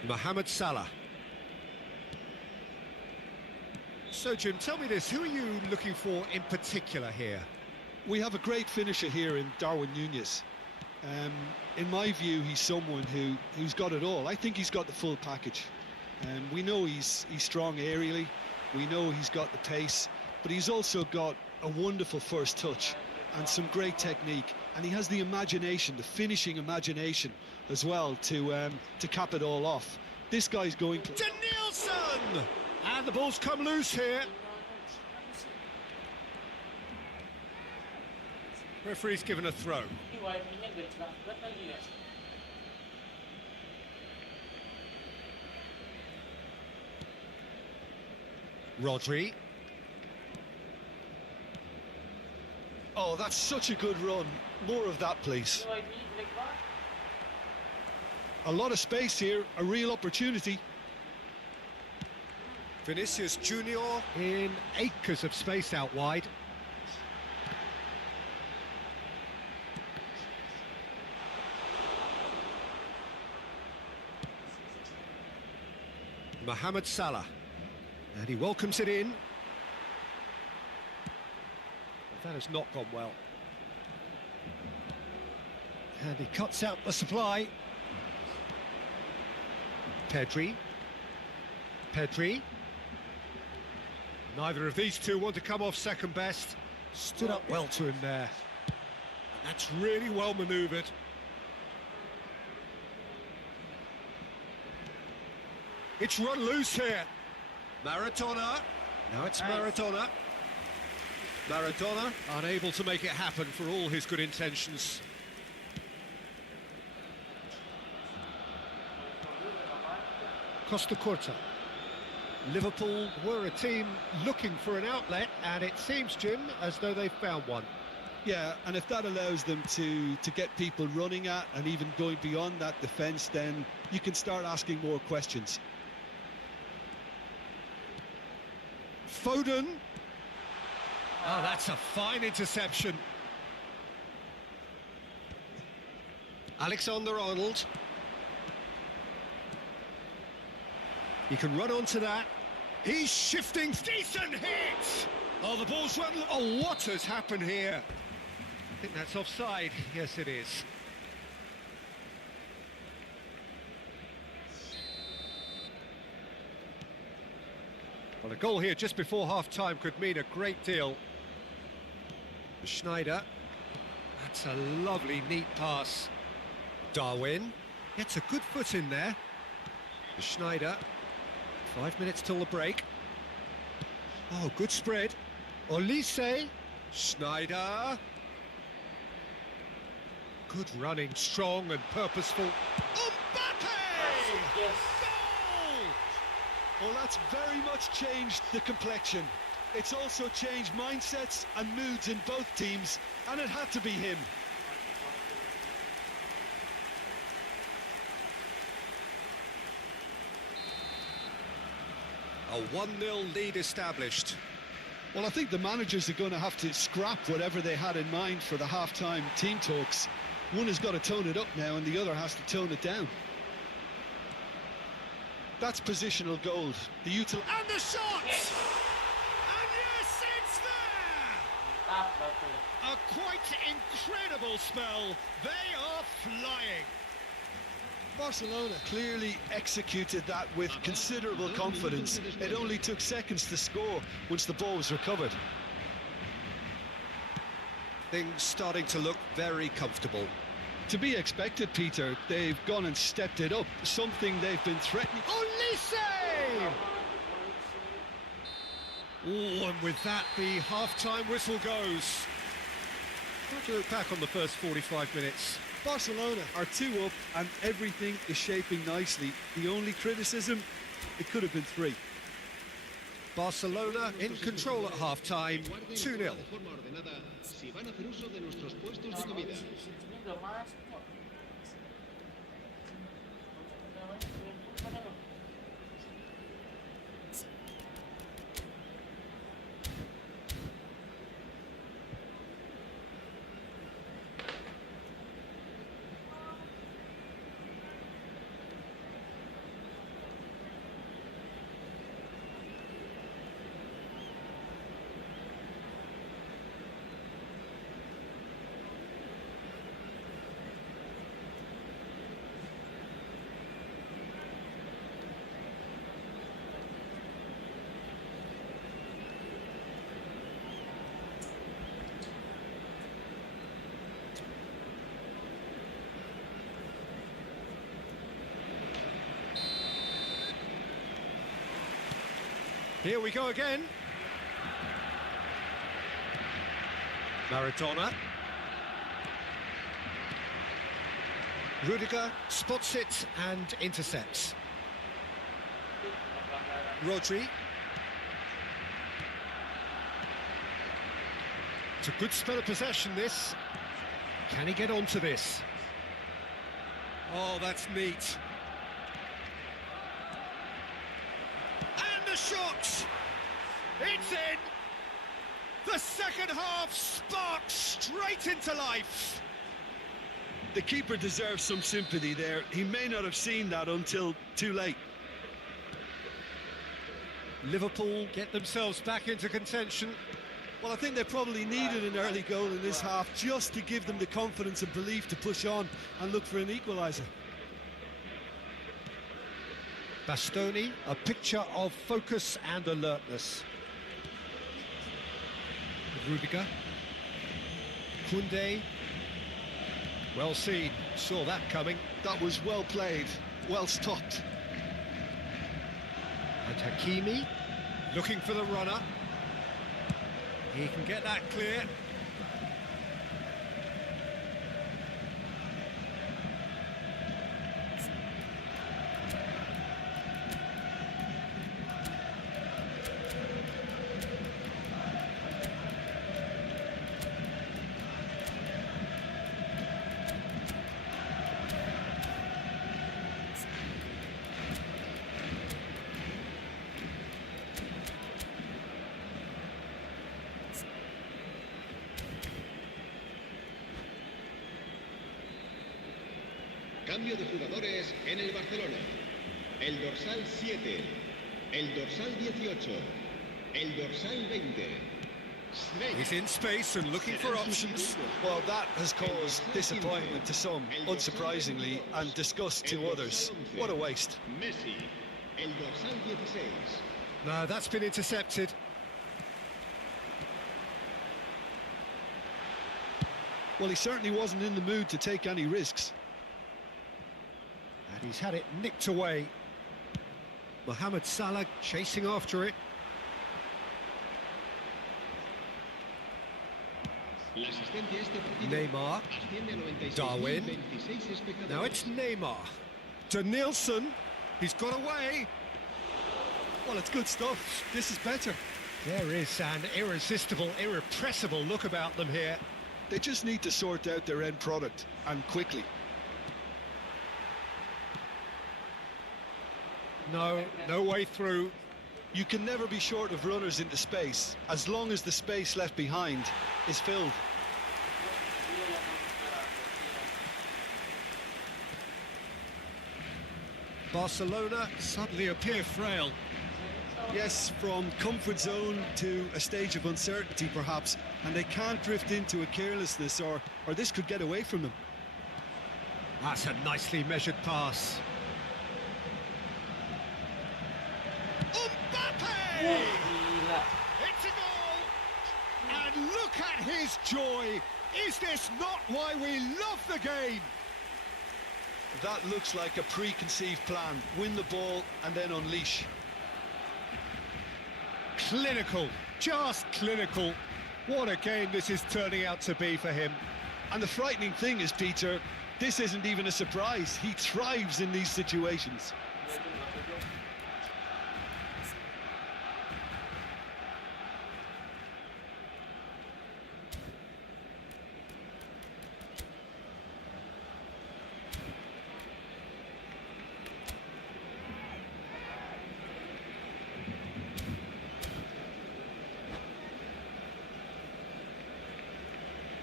Mohamed Salah. So, Jim, tell me this, who are you looking for in particular here? We have a great finisher here in Darwin Nunez. In my view, he's someone who's got it all. I think he's got the full package. We know he's strong aerially, we know he's got the pace, but he's also got a wonderful first touch and some great technique, and he has the imagination, the finishing imagination as well to cap it all off. This guy's going to... Danielson! And the ball's come loose here. Referee's given a throw. Rodri. Oh, that's such a good run. More of that, please. A lot of space here, a real opportunity. Vinicius Junior in acres of space out wide. Mohamed Salah, and he welcomes it in. But that has not gone well. And he cuts out the supply. Pedri. Neither of these two want to come off second best. Stood up well to him there. And that's really well manoeuvred. It's run loose here. Maradona. Now it's Maradona. Maradona unable to make it happen for all his good intentions. Costa Curta. Liverpool were a team looking for an outlet, and it seems, Jim, as though they've found one. Yeah, and if that allows them to get people running at and even going beyond that defence, then you can start asking more questions. Foden. Oh, that's a fine interception. Alexander-Arnold. He can run onto that. He's shifting. Decent hit! Oh, the ball's run. Oh, what has happened here? I think that's offside. Yes, it is. Well, a goal here just before half-time could mean a great deal. Schneider. That's a lovely, neat pass. Darwin gets a good foot in there. Schneider. 5 minutes till the break. Oh, good spread. Olise. Schneider. Good running, strong and purposeful. Mbappe! Yes. Goal! Well, that's very much changed the complexion. It's also changed mindsets and moods in both teams, and it had to be him. A 1-0 lead established. Well, I think the managers are going to have to scrap whatever they had in mind for the half-time team talks. One has got to tone it up now, and the other has to tone it down. That's positional gold. The And the shot! And yes, it's there! Tap, Bappe. A quite incredible spell. They are flying. Barcelona clearly executed that with considerable confidence. It only took seconds to score once the ball was recovered. Things starting to look very comfortable. To be expected, Peter. They've gone and stepped it up, something they've been threatening. Olise! Oh, and with that, the half-time whistle goes. How do you look back on the first 45 minutes? Barcelona are 2 up and everything is shaping nicely. The only criticism, it could have been 3. Barcelona in control at half-time, 2-0. Si van a hacer uso de nuestros puestos de comida. Lo más, ¿no? Here we go again. Maradona. Rudiger spots it and intercepts. Rodri. It's a good spell of possession, this. Can he get onto this? Oh, that's neat. And the shot! It's in! The second half sparks straight into life. The keeper deserves some sympathy there. He may not have seen that until too late. Liverpool get themselves back into contention. Well, I think they probably needed an early goal in this half just to give them the confidence and belief to push on and look for an equaliser. Bastoni, a picture of focus and alertness. Rudiger. Koundé. Well seen, saw that coming. That was well played, well stopped. And Hakimi, looking for the runner. He can get that clear. Cambio de jugadores en el Barcelona. El dorsal 7, el dorsal 18, el dorsal 20. He's in space and looking for options. Well, that has caused disappointment to some, unsurprisingly, and disgust to others. What a waste. Messi, el dorsal 16. No, that's been intercepted. Well, he certainly wasn't in the mood to take any risks. And he's had it nicked away. Mohamed Salah chasing after it. La asistencia a este partido Neymar. asciende a Darwin. 96.026 espectadores. Now it's Neymar. To Nielsen. He's got away. Well, it's good stuff. This is better. There is an irresistible, irrepressible look about them here. They just need to sort out their end product, and quickly. No way through. You can never be short of runners into space, as long as the space left behind is filled. Barcelona suddenly appear frail. Yes, from comfort zone to a stage of uncertainty perhaps, and they can't drift into a carelessness or this could get away from them. That's a nicely measured pass. Mbappe! Gila. It's a goal! And look at his joy! Is this not why we love the game? That looks like a preconceived plan. Win the ball and then unleash. Clinical, just clinical. What a game this is turning out to be for him. And the frightening thing is, Peter, this isn't even a surprise. He thrives in these situations.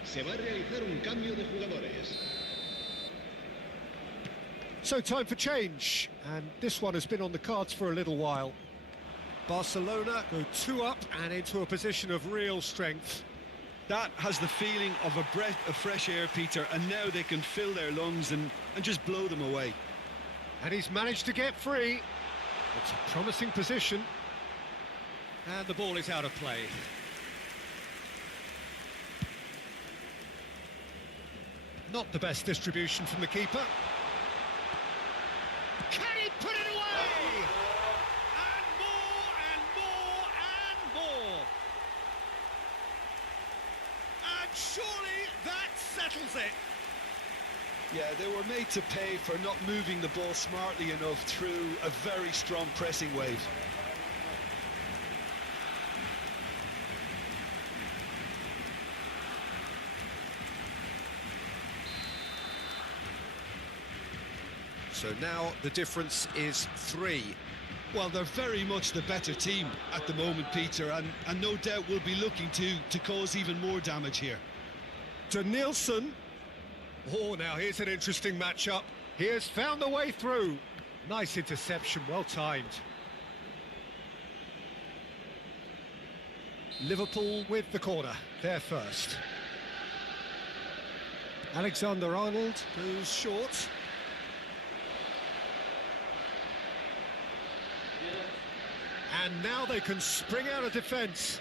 Se va a realizar un cambio de jugadores. So time for change, and this one has been on the cards for a little while. Barcelona go 2 up and into a position of real strength. That has the feeling of a breath of fresh air, Peter, and now they can fill their lungs and just blow them away. And he's managed to get free. It's a promising position. And the ball is out of play. Not the best distribution from the keeper. Can he put it away? And more and more and more. And surely that settles it. Yeah, they were made to pay for not moving the ball smartly enough through a very strong pressing wave. So now the difference is 3. Well, they're very much the better team at the moment, Peter, and no doubt will be looking to cause even more damage here. To Nielsen. Oh, now here's an interesting matchup. He has found the way through. Nice interception, well timed. Liverpool with the corner, they're first. Alexander-Arnold goes short. And now they can spring out of defence.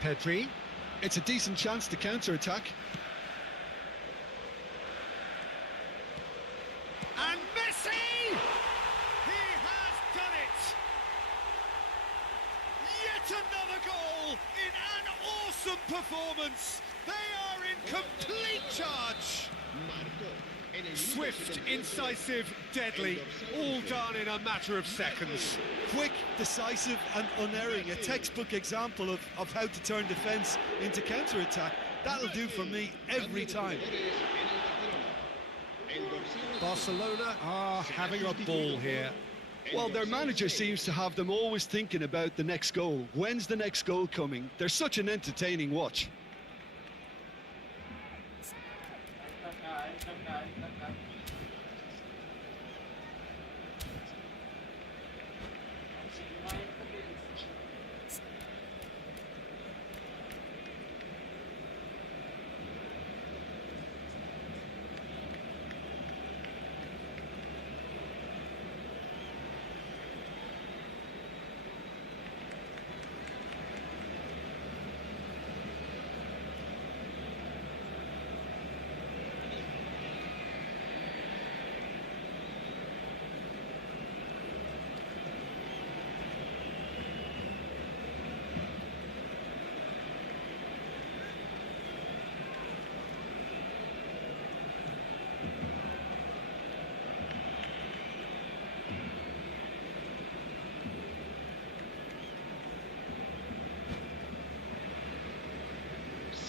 Pedri. It's a decent chance to counter-attack. And Messi! He has done it! Yet another goal in an awesome performance. They are in complete charge. Swift, incisive, deadly, all done in a matter of seconds. Quick, decisive and unerring. A textbook example of how to turn defence into counter-attack. That'll do for me every time. Barcelona are having a ball here. Well, their manager seems to have them always thinking about the next goal. When's the next goal coming? They're such an entertaining watch.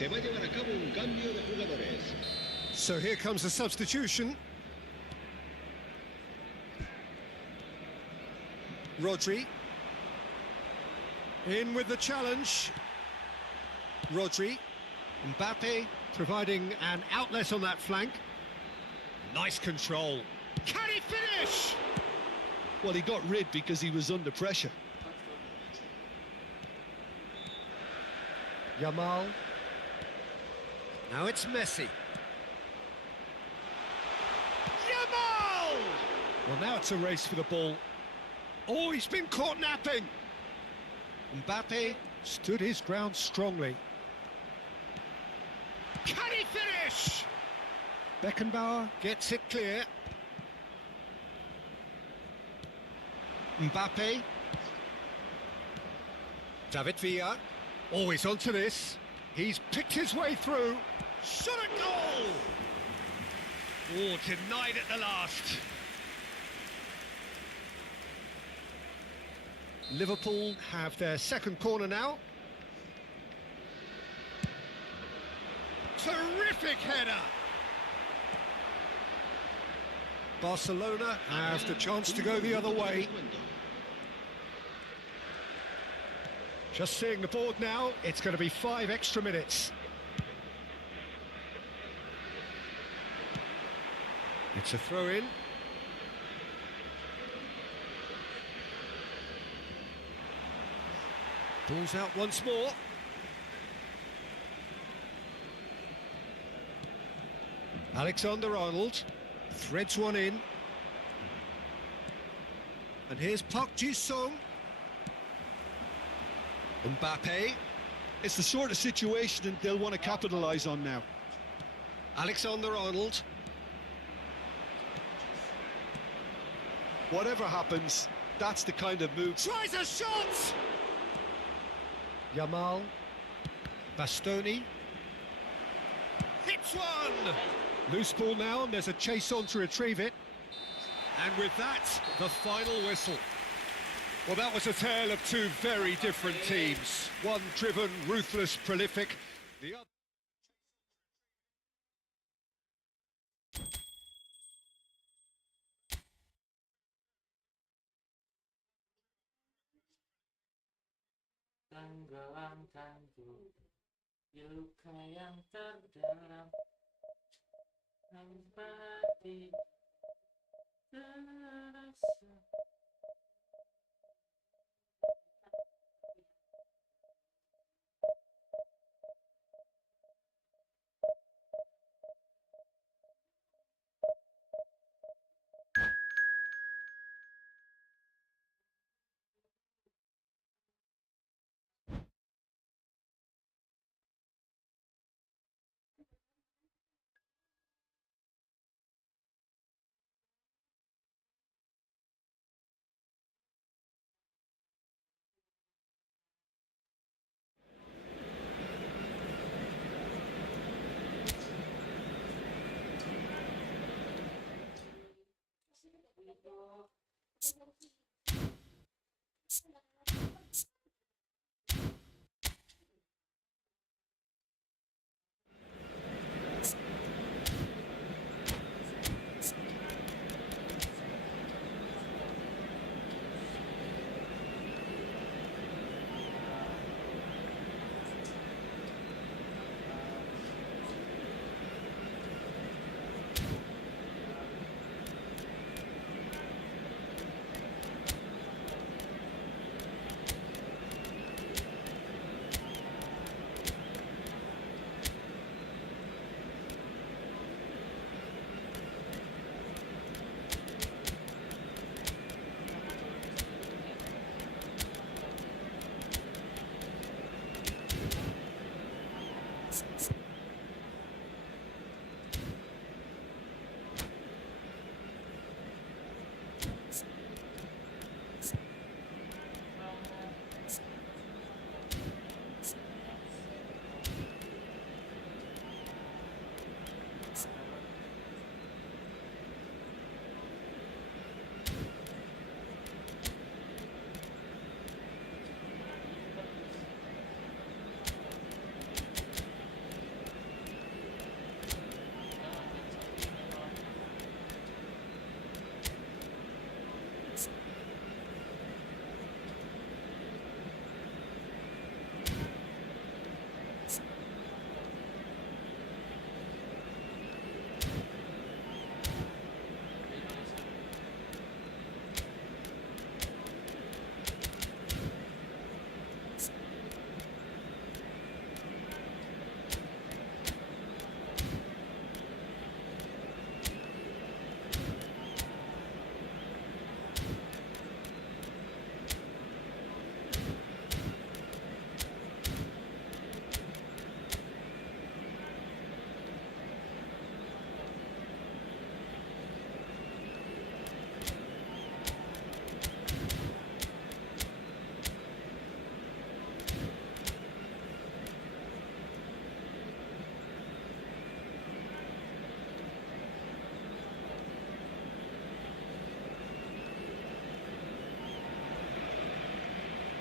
Se va a llevar a cabo un cambio de jugadores. So here comes the substitution. Rodri. In with the challenge. Rodri. Mbappe providing an outlet on that flank. Nice control. Can he finish? Well, he got rid because he was under pressure. Yamal. Now it's Messi. Yamal! Well, now it's a race for the ball. Oh, he's been caught napping. Mbappe stood his ground strongly. Can he finish? Beckenbauer gets it clear. Mbappe. David Villa. Always onto this. He's picked his way through. Shot a goal! Oh, denied at the last. Liverpool have their second corner now. Terrific header! Barcelona have the chance to go the other way. Just seeing the board now, it's going to be 5 extra minutes. It's a throw-in. Ball's out once more. Alexander-Arnold threads one in. And here's Park Ji-sung. Mbappe. It's the sort of situation that they'll want to capitalise on now. Alexander-Arnold. Whatever happens, that's the kind of move. Tries a shot! Yamal. Bastoni. Hits one! Loose ball now, and there's a chase on to retrieve it. And with that, the final whistle. Well, that was a tale of two very different teams. One driven, ruthless, prolific. The other... Tenggelam tangguh di luka yang terdalam, empati terasa.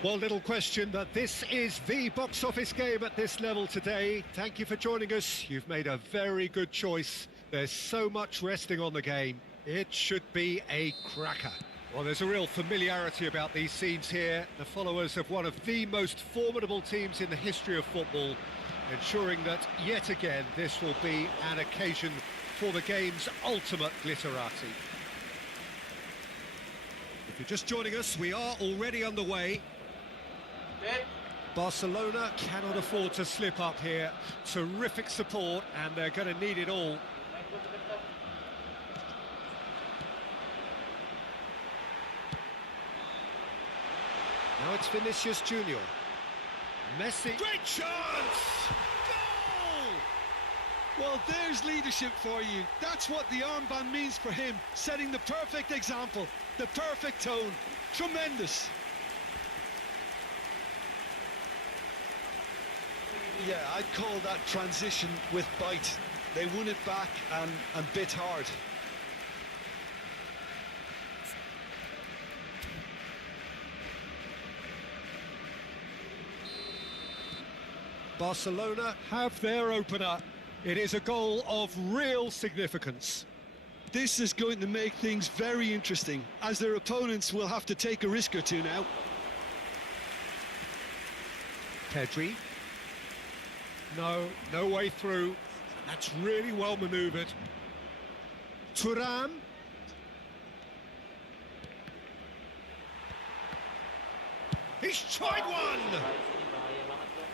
Well, little question that this is the box office game at this level today. Thank you for joining us. You've made a very good choice. There's so much resting on the game. It should be a cracker. Well, there's a real familiarity about these scenes here. The followers of one of the most formidable teams in the history of football, ensuring that, yet again, this will be an occasion for the game's ultimate glitterati. If you're just joining us, we are already underway. Barcelona cannot afford to slip up here. Terrific support, and they're going to need it all. Now it's Vinicius Junior. Messi. Great chance! Goal! Well, there's leadership for you. That's what the armband means for him, setting the perfect example, the perfect tone. Tremendous. Yeah, I'd call that transition with bite. They won it back and bit hard. Barcelona have their opener. It is a goal of real significance. This is going to make things very interesting, as their opponents will have to take a risk or two now. Pedri. No way through. That's really well manoeuvred. Thuram. He's tried one!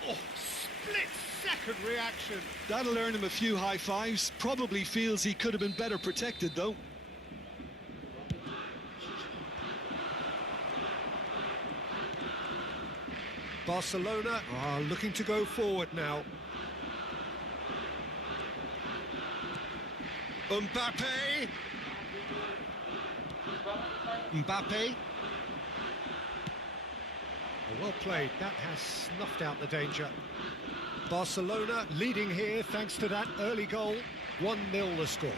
Oh, split-second reaction. That'll earn him a few high fives. Probably feels he could have been better protected, though. Barcelona are looking to go forward now. Mbappe. Mbappe. Well played. That has snuffed out the danger. Barcelona leading here thanks to that early goal. 1-0 the score.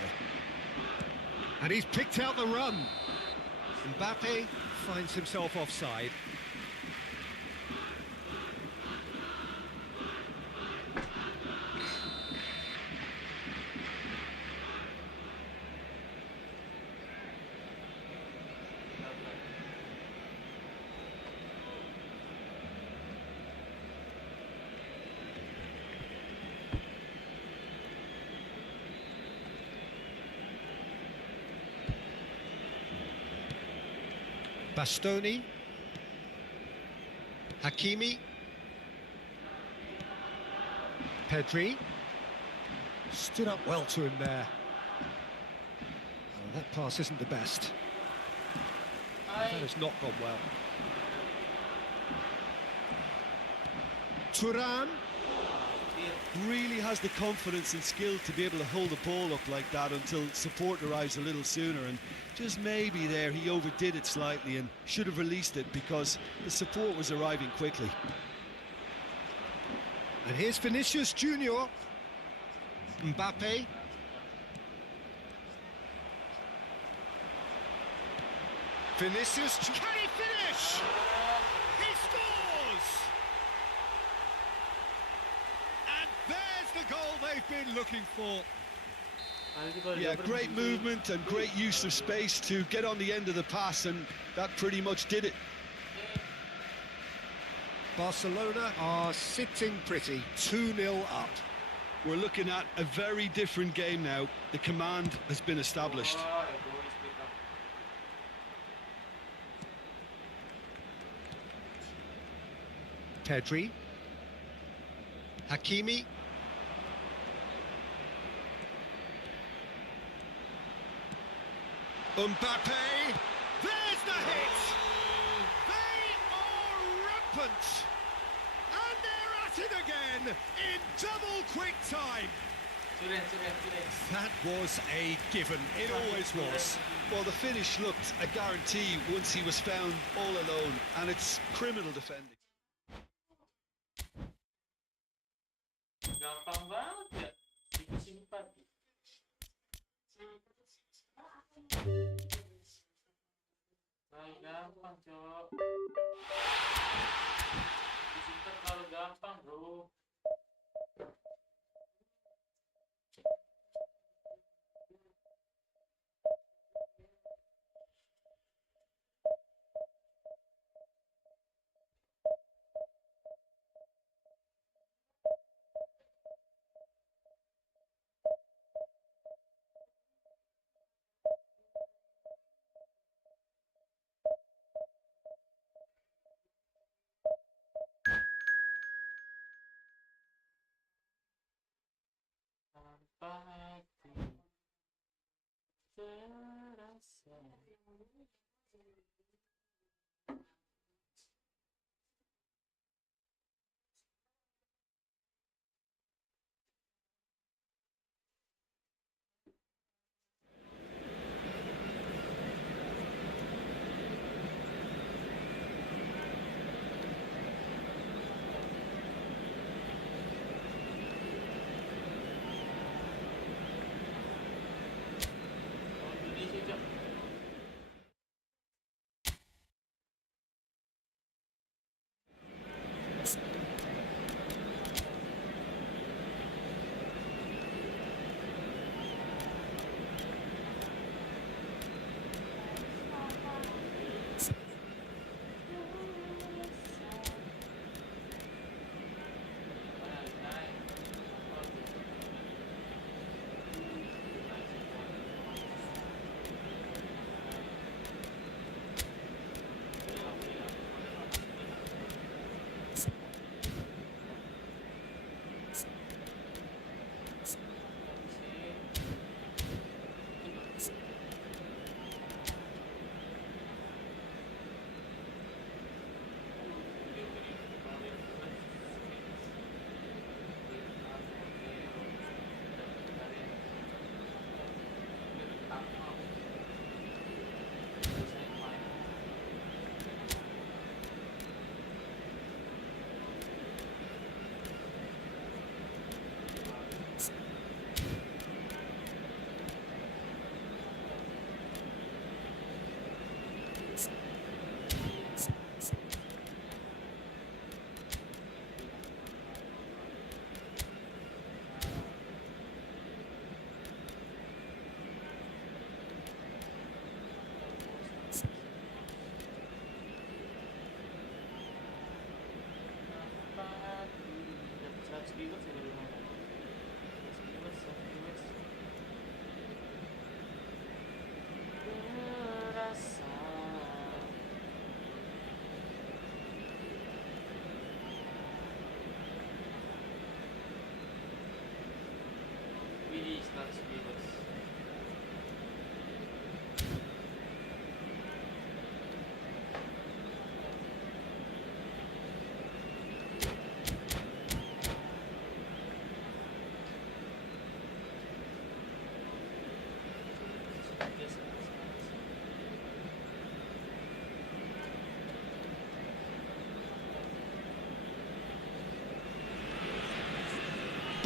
And he's picked out the run. Mbappe finds himself offside. Bastoni, Hakimi, Pedri, stood up well to him there. Oh, that pass isn't the best. That has not gone well. Thuram. Really has the confidence and skill to be able to hold the ball up like that until support arrives a little sooner, and just maybe there he overdid it slightly and should have released it because the support was arriving quickly. And here's Vinicius Junior. Mbappe. Vinicius, can he finish? He scores! And there's the goal they've been looking for. Yeah, great movement and great use of space to get on the end of the pass, and that pretty much did it. Barcelona are sitting pretty, 2-0 up. We're looking at a very different game now. The command has been established. Pedri. Hakimi. Mbappe. There's the hit. They are rampant. And they're at it again in double quick time. That was a given. It always was. Well, the finish looked a guarantee once he was found all alone, and it's criminal defending. Gampang banget ya. Simpan. Gampang, Cok. gampang bro. Tanpa hati terasa. Indonesia Cok. Dapat 100 viewers ya dari mana? 100 viewers. Terasa. Widih, 100 viewers.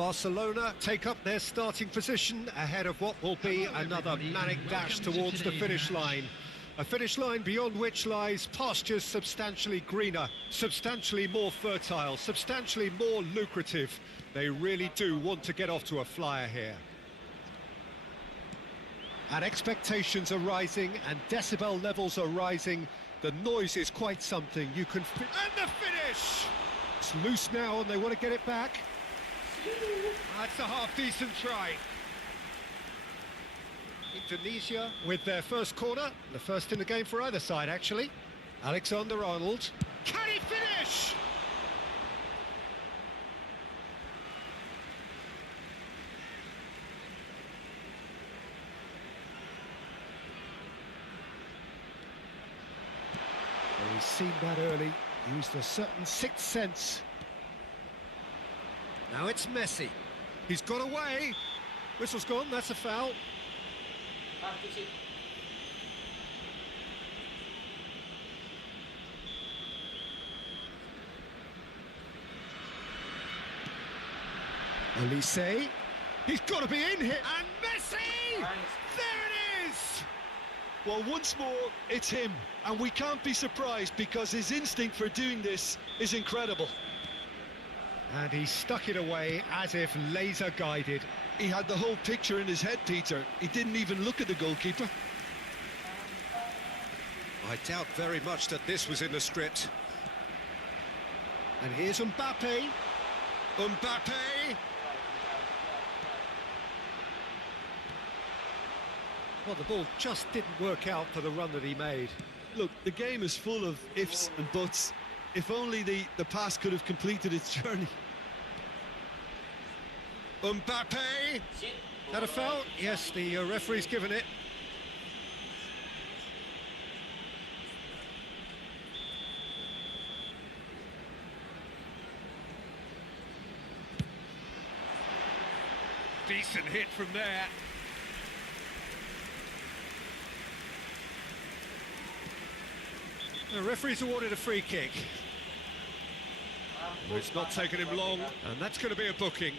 Barcelona take up their starting position ahead of what will be another manic dash towards the finish line. A finish line beyond which lies pastures substantially greener, substantially more fertile, substantially more lucrative. They really do want to get off to a flyer here. And expectations are rising and decibel levels are rising. The noise is quite something. You can... And the finish! It's loose now and they want to get it back. That's a half-decent try. Indonesia with their first corner, the first in the game for either side, actually. Alexander-Arnold. Can he finish? Well, he's seen that early, used a certain sixth sense. Now it's Messi. He's got away. Whistle's gone, that's a foul. Elise. He's got to be in here. And Messi! Nice. There it is! Well, once more, it's him. And we can't be surprised because his instinct for doing this is incredible. And he stuck it away as if laser guided. He had the whole picture in his head, Peter. He didn't even look at the goalkeeper. I doubt very much that this was in the script. And here's Mbappe. Mbappe! Well, the ball just didn't work out for the run that he made. Look, the game is full of ifs and buts. If only the pass could have completed its journey. Mbappe! Shit. That a foul? Yes, the referee's given it. Decent hit from there. The referee's awarded a free kick. It's not taken him long, and that's going to be a booking.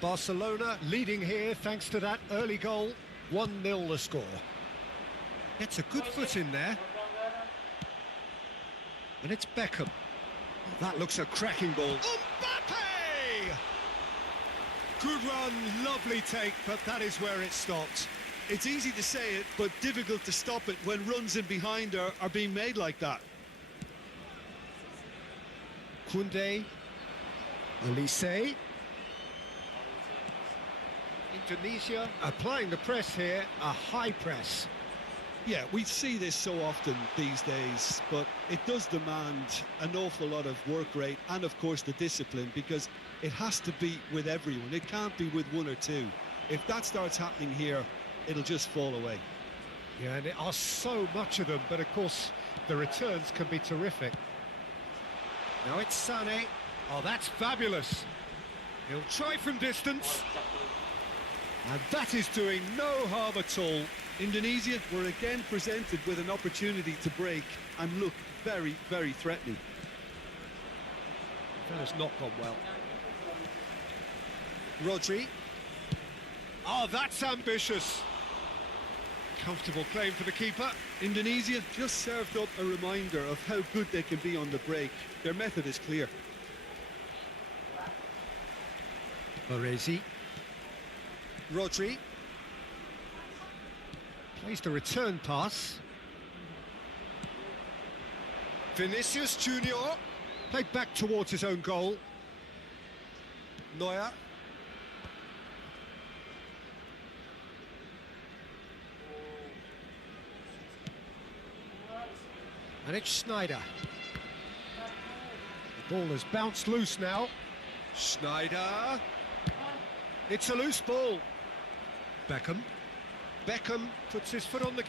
Barcelona leading here thanks to that early goal. 1-0 the score. Gets a good foot in there. And it's Beckham. That looks a cracking ball. Mbappe! Good run, lovely take, but that is where it stopped. It's easy to say it, but difficult to stop it when runs in behind are being made like that. Koundé. Olise. Indonesia applying the press here, a high press. Yeah, we see this so often these days, but it does demand an awful lot of work rate and, of course, the discipline, because it has to be with everyone. It can't be with one or two. If that starts happening here, it'll just fall away. Yeah, and there are so much of them, but of course the returns can be terrific. Now it's Sané. Oh, that's fabulous. He'll try from distance. And that is doing no harm at all. Indonesia were again presented with an opportunity to break and look very, very threatening. That has not gone well. Rodri. Oh, that's ambitious. Comfortable claim for the keeper. Indonesia just served up a reminder of how good they can be on the break. Their method is clear. Baresi. Rodri. Plays the return pass. Vinicius Junior. Played back towards his own goal. Neuer. And it's Schneider. The ball has bounced loose now. Schneider. It's a loose ball. Beckham. Beckham puts his foot on the...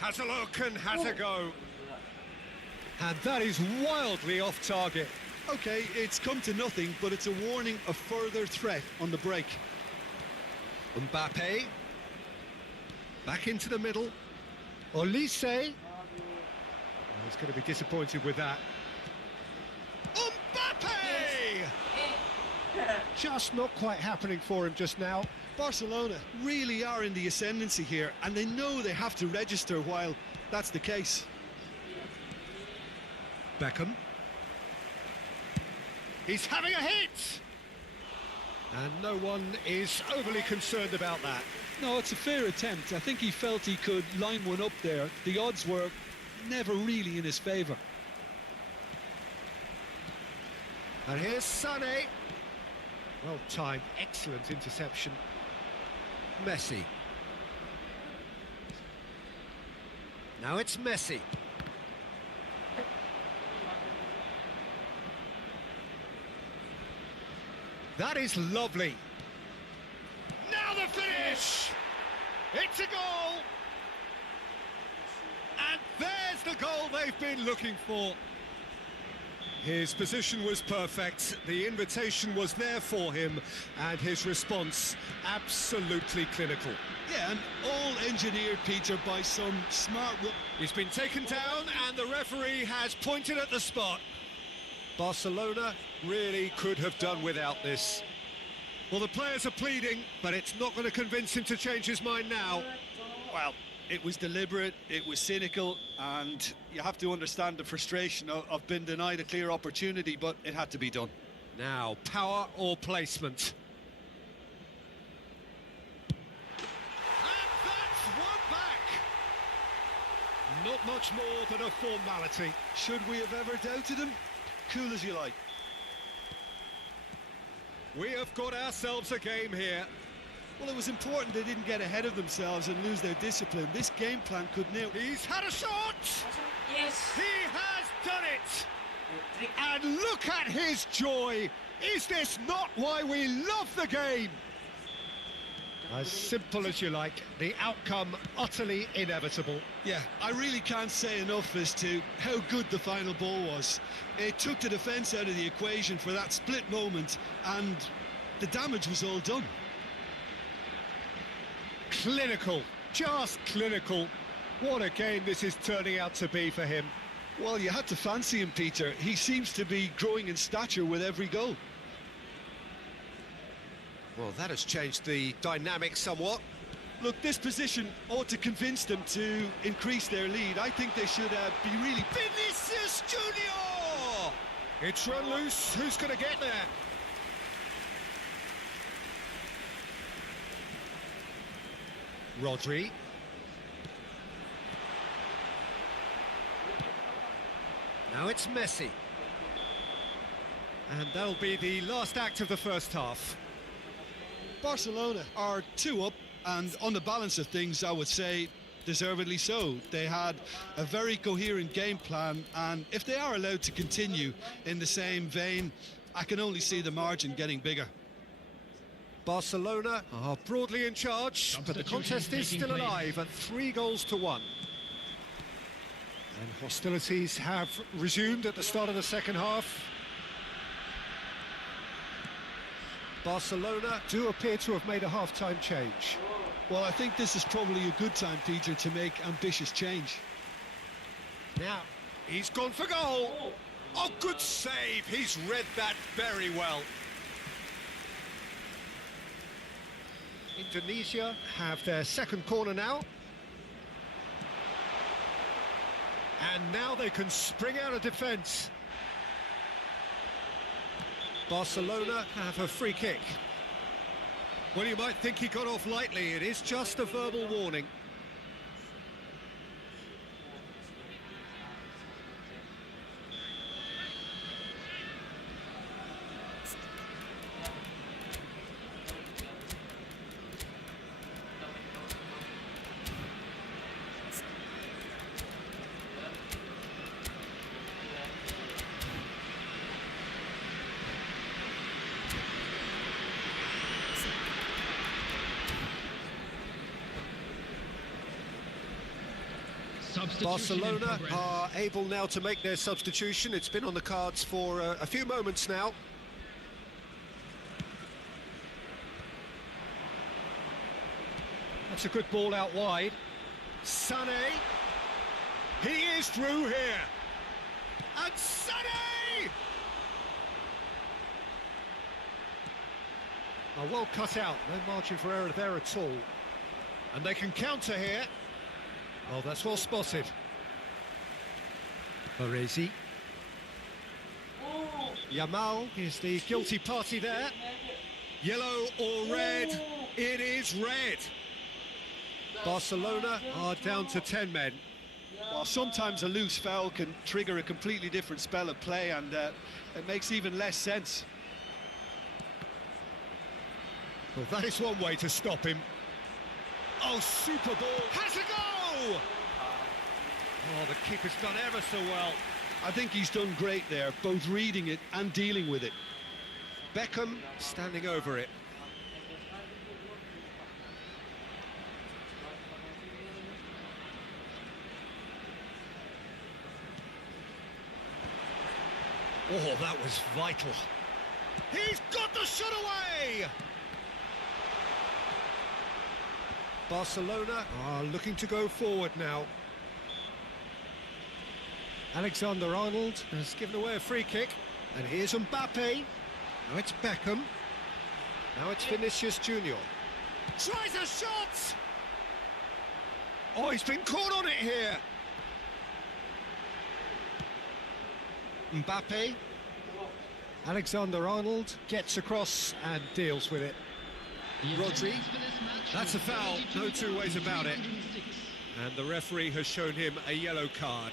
Has a look and has a go. And that is wildly off target. Okay, it's come to nothing, but it's a warning of further threat on the break. Mbappe. Back into the middle. Olise. He's going to be disappointed with that. Mbappe! Just not quite happening for him just now. Barcelona really are in the ascendancy here, and they know they have to register while that's the case. Beckham. He's having a hit! And no one is overly concerned about that. No, it's a fair attempt. I think he felt he could line one up there. The odds were never really in his favour. And here's Sané. Well timed, excellent interception. Messi. Now it's Messi. That is lovely. Now the finish! It's a goal! And there's the goal they've been looking for. His position was perfect, the invitation was there for him, and his response absolutely clinical. Yeah, and all engineered, Peter, by some smart... He's been taken down and the referee has pointed at the spot. Barcelona Really could have done without this. Well, the players are pleading, but it's not going to convince him to change his mind now. Well, it was deliberate, it was cynical, and you have to understand the frustration of being denied a clear opportunity, but it had to be done. Now, power or placement? And that's one back! Not much more than a formality. Should we have ever doubted him? Cool as you like. We have got ourselves a game here. Well, it was important they didn't get ahead of themselves and lose their discipline. This game plan could now... He's had a shot! Yes! He has done it! And look at his joy! Is this not why we love the game? As simple as you like, the outcome utterly inevitable. Yeah, I really can't say enough as to how good the final ball was. It took the defence out of the equation for that split moment, and the damage was all done. Clinical, just clinical. What a game this is turning out to be for him. Well, you had to fancy him, Peter. He seems to be growing in stature with every goal. Well, that has changed the dynamic somewhat. Look, this position ought to convince them to increase their lead. I think they should be really... Vinicius Junior! It's run loose. Who's going to get there? Rodri. Now it's Messi. And that'll be the last act of the first half. Barcelona are 2 up, and on the balance of things, I would say deservedly so. They had a very coherent game plan, and if they are allowed to continue in the same vein, I can only see the margin getting bigger. Barcelona are broadly in charge, but the contest is still alive at 3-1. And hostilities have resumed at the start of the second half. Barcelona do appear to have made a half-time change. Well, I think this is probably a good time, Peter, to make ambitious change. Now, he's gone for goal. Oh, good save. He's read that very well. Indonesia have their second corner now. And now they can spring out of defence. Barcelona have a free kick. Well, you might think he got off lightly. It is just a verbal warning. Barcelona are able now to make their substitution. It's been on the cards for a few moments now. That's a good ball out wide. Sané. He is through here. And Sané! Oh, well cut out. No margin for error there at all. And they can counter here. Oh, that's well spotted. Baresi. Yamal is the guilty party there. Yellow or red? It is red. Barcelona are down to 10 men. Well, sometimes a loose foul can trigger a completely different spell of play, and it makes even less sense. Well, that is one way to stop him. Oh, super ball. Has a go! Oh, the keeper's done ever so well. I think he's done great there, both reading it and dealing with it. Beckham standing over it. Oh, that was vital. He's got the shot away! Barcelona are looking to go forward now. Alexander-Arnold has given away a free kick. And here's Mbappe. Now it's Beckham. Now it's Vinicius Junior. Tries a shot! Oh, he's been caught on it here. Mbappe. Alexander-Arnold gets across and deals with it. Rodri. That's a foul, no two ways about it. And the referee has shown him a yellow card.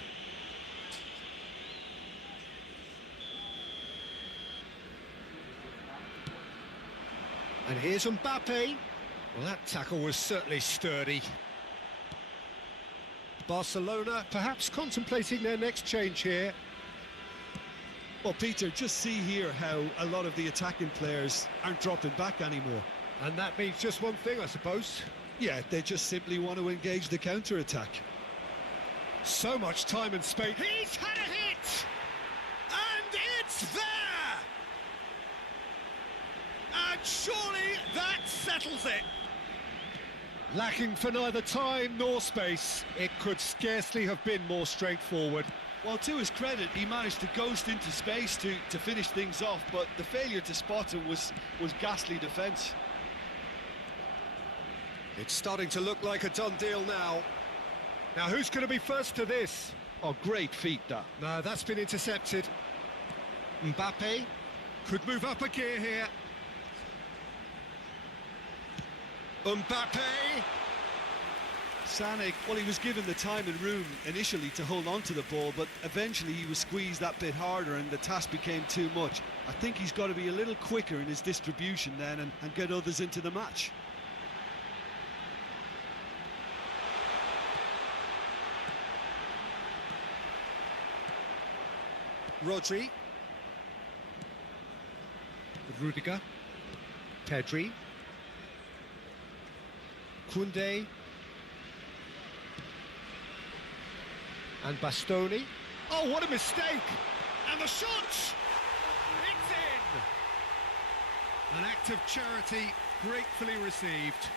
And here's Mbappe. Well, that tackle was certainly sturdy. Barcelona perhaps contemplating their next change here. Well, Peter, just see here how a lot of the attacking players aren't dropping back anymore. And that means just one thing, I suppose. Yeah, they just simply want to engage the counter-attack. So much time and space. He's had a hit! And it's there! And surely that settles it. Lacking for neither time nor space, it could scarcely have been more straightforward. Well, to his credit, he managed to ghost into space to finish things off, but the failure to spot him was ghastly defence. It's starting to look like a done deal now. Now, who's going to be first to this? Oh, great feat, that. No, that's been intercepted. Mbappe could move up a gear here. Mbappe! Sané, well, he was given the time and room initially to hold on to the ball, but eventually he was squeezed that bit harder and the task became too much. I think he's got to be a little quicker in his distribution then and get others into the match. Rodri. Rudiger. Pedri. Koundé. And Bastoni. Oh, what a mistake! And the shot! It's in! An act of charity gratefully received.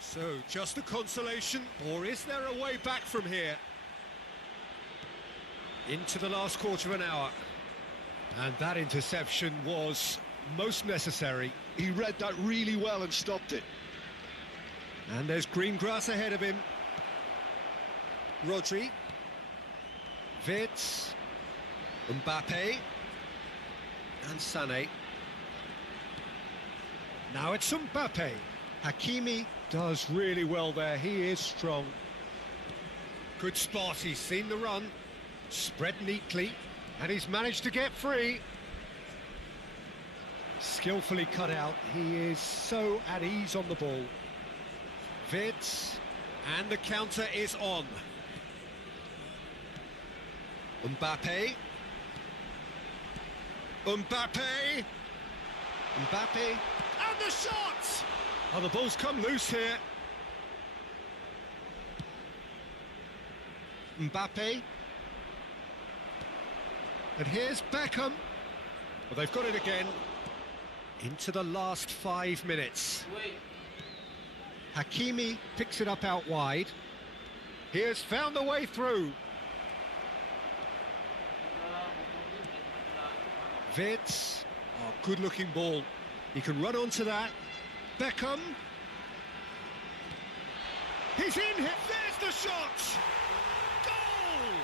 So, just a consolation, or is there a way back from here? Into the last quarter of an hour. And that interception was most necessary. He read that really well and stopped it. And there's green grass ahead of him. Rodri. Wirtz. Mbappe. And Sané. Now it's Mbappe. Hakimi does really well there. He is strong. Good spot. He's seen the run. Spread neatly. And he's managed to get free. Skillfully cut out. He is so at ease on the ball. Wirtz, and the counter is on. Mbappe. Mbappe. Mbappe. And the shot! Oh, the ball's come loose here. Mbappe. And here's Beckham. Well, they've got it again. Into the last 5 minutes. Wait. Hakimi picks it up out wide. He has found the way through. Wirtz. Oh, good-looking ball. He can run onto that. Beckham. He's in here. There's the shot! Goal!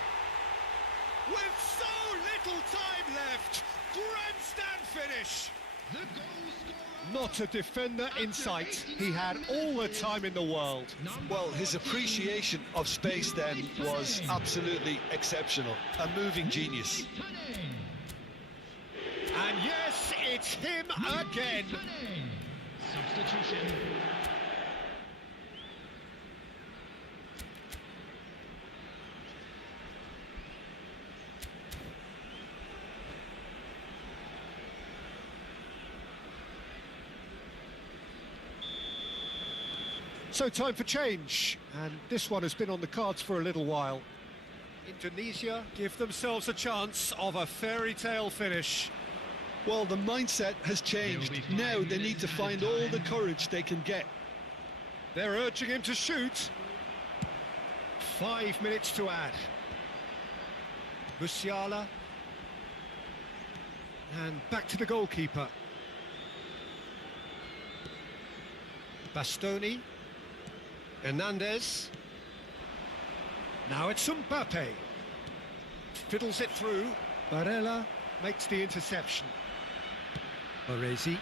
With so little time left. Grandstand finish. The goal scorer. Not a defender in sight. He had all the time in the world. Well, his appreciation of space then was absolutely exceptional. A moving genius. And yes, it's him again. Substitution. So time for change, and this one has been on the cards for a little while. Indonesia give themselves a chance of a fairy tale finish. Well, the mindset has changed. Now they need to find all the courage they can get. They're urging him to shoot. 5 minutes to add. Musiala. And back to the goalkeeper. Bastoni. Hernandez. Now it's Mbappe. Fiddles it through. Barella makes the interception. Baresi.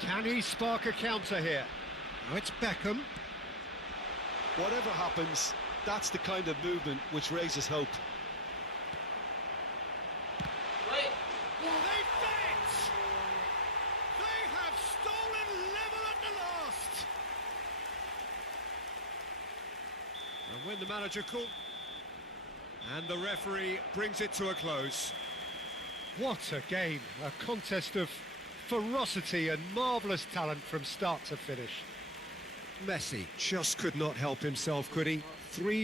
Can he spark a counter here? Now it's Beckham. Whatever happens, that's the kind of movement which raises hope. Wait. They've done it! They have stolen level at the last! And when the manager called... And the referee brings it to a close. What a game! A contest of ferocity and marvellous talent from start to finish. Messi just could not help himself, could he? 3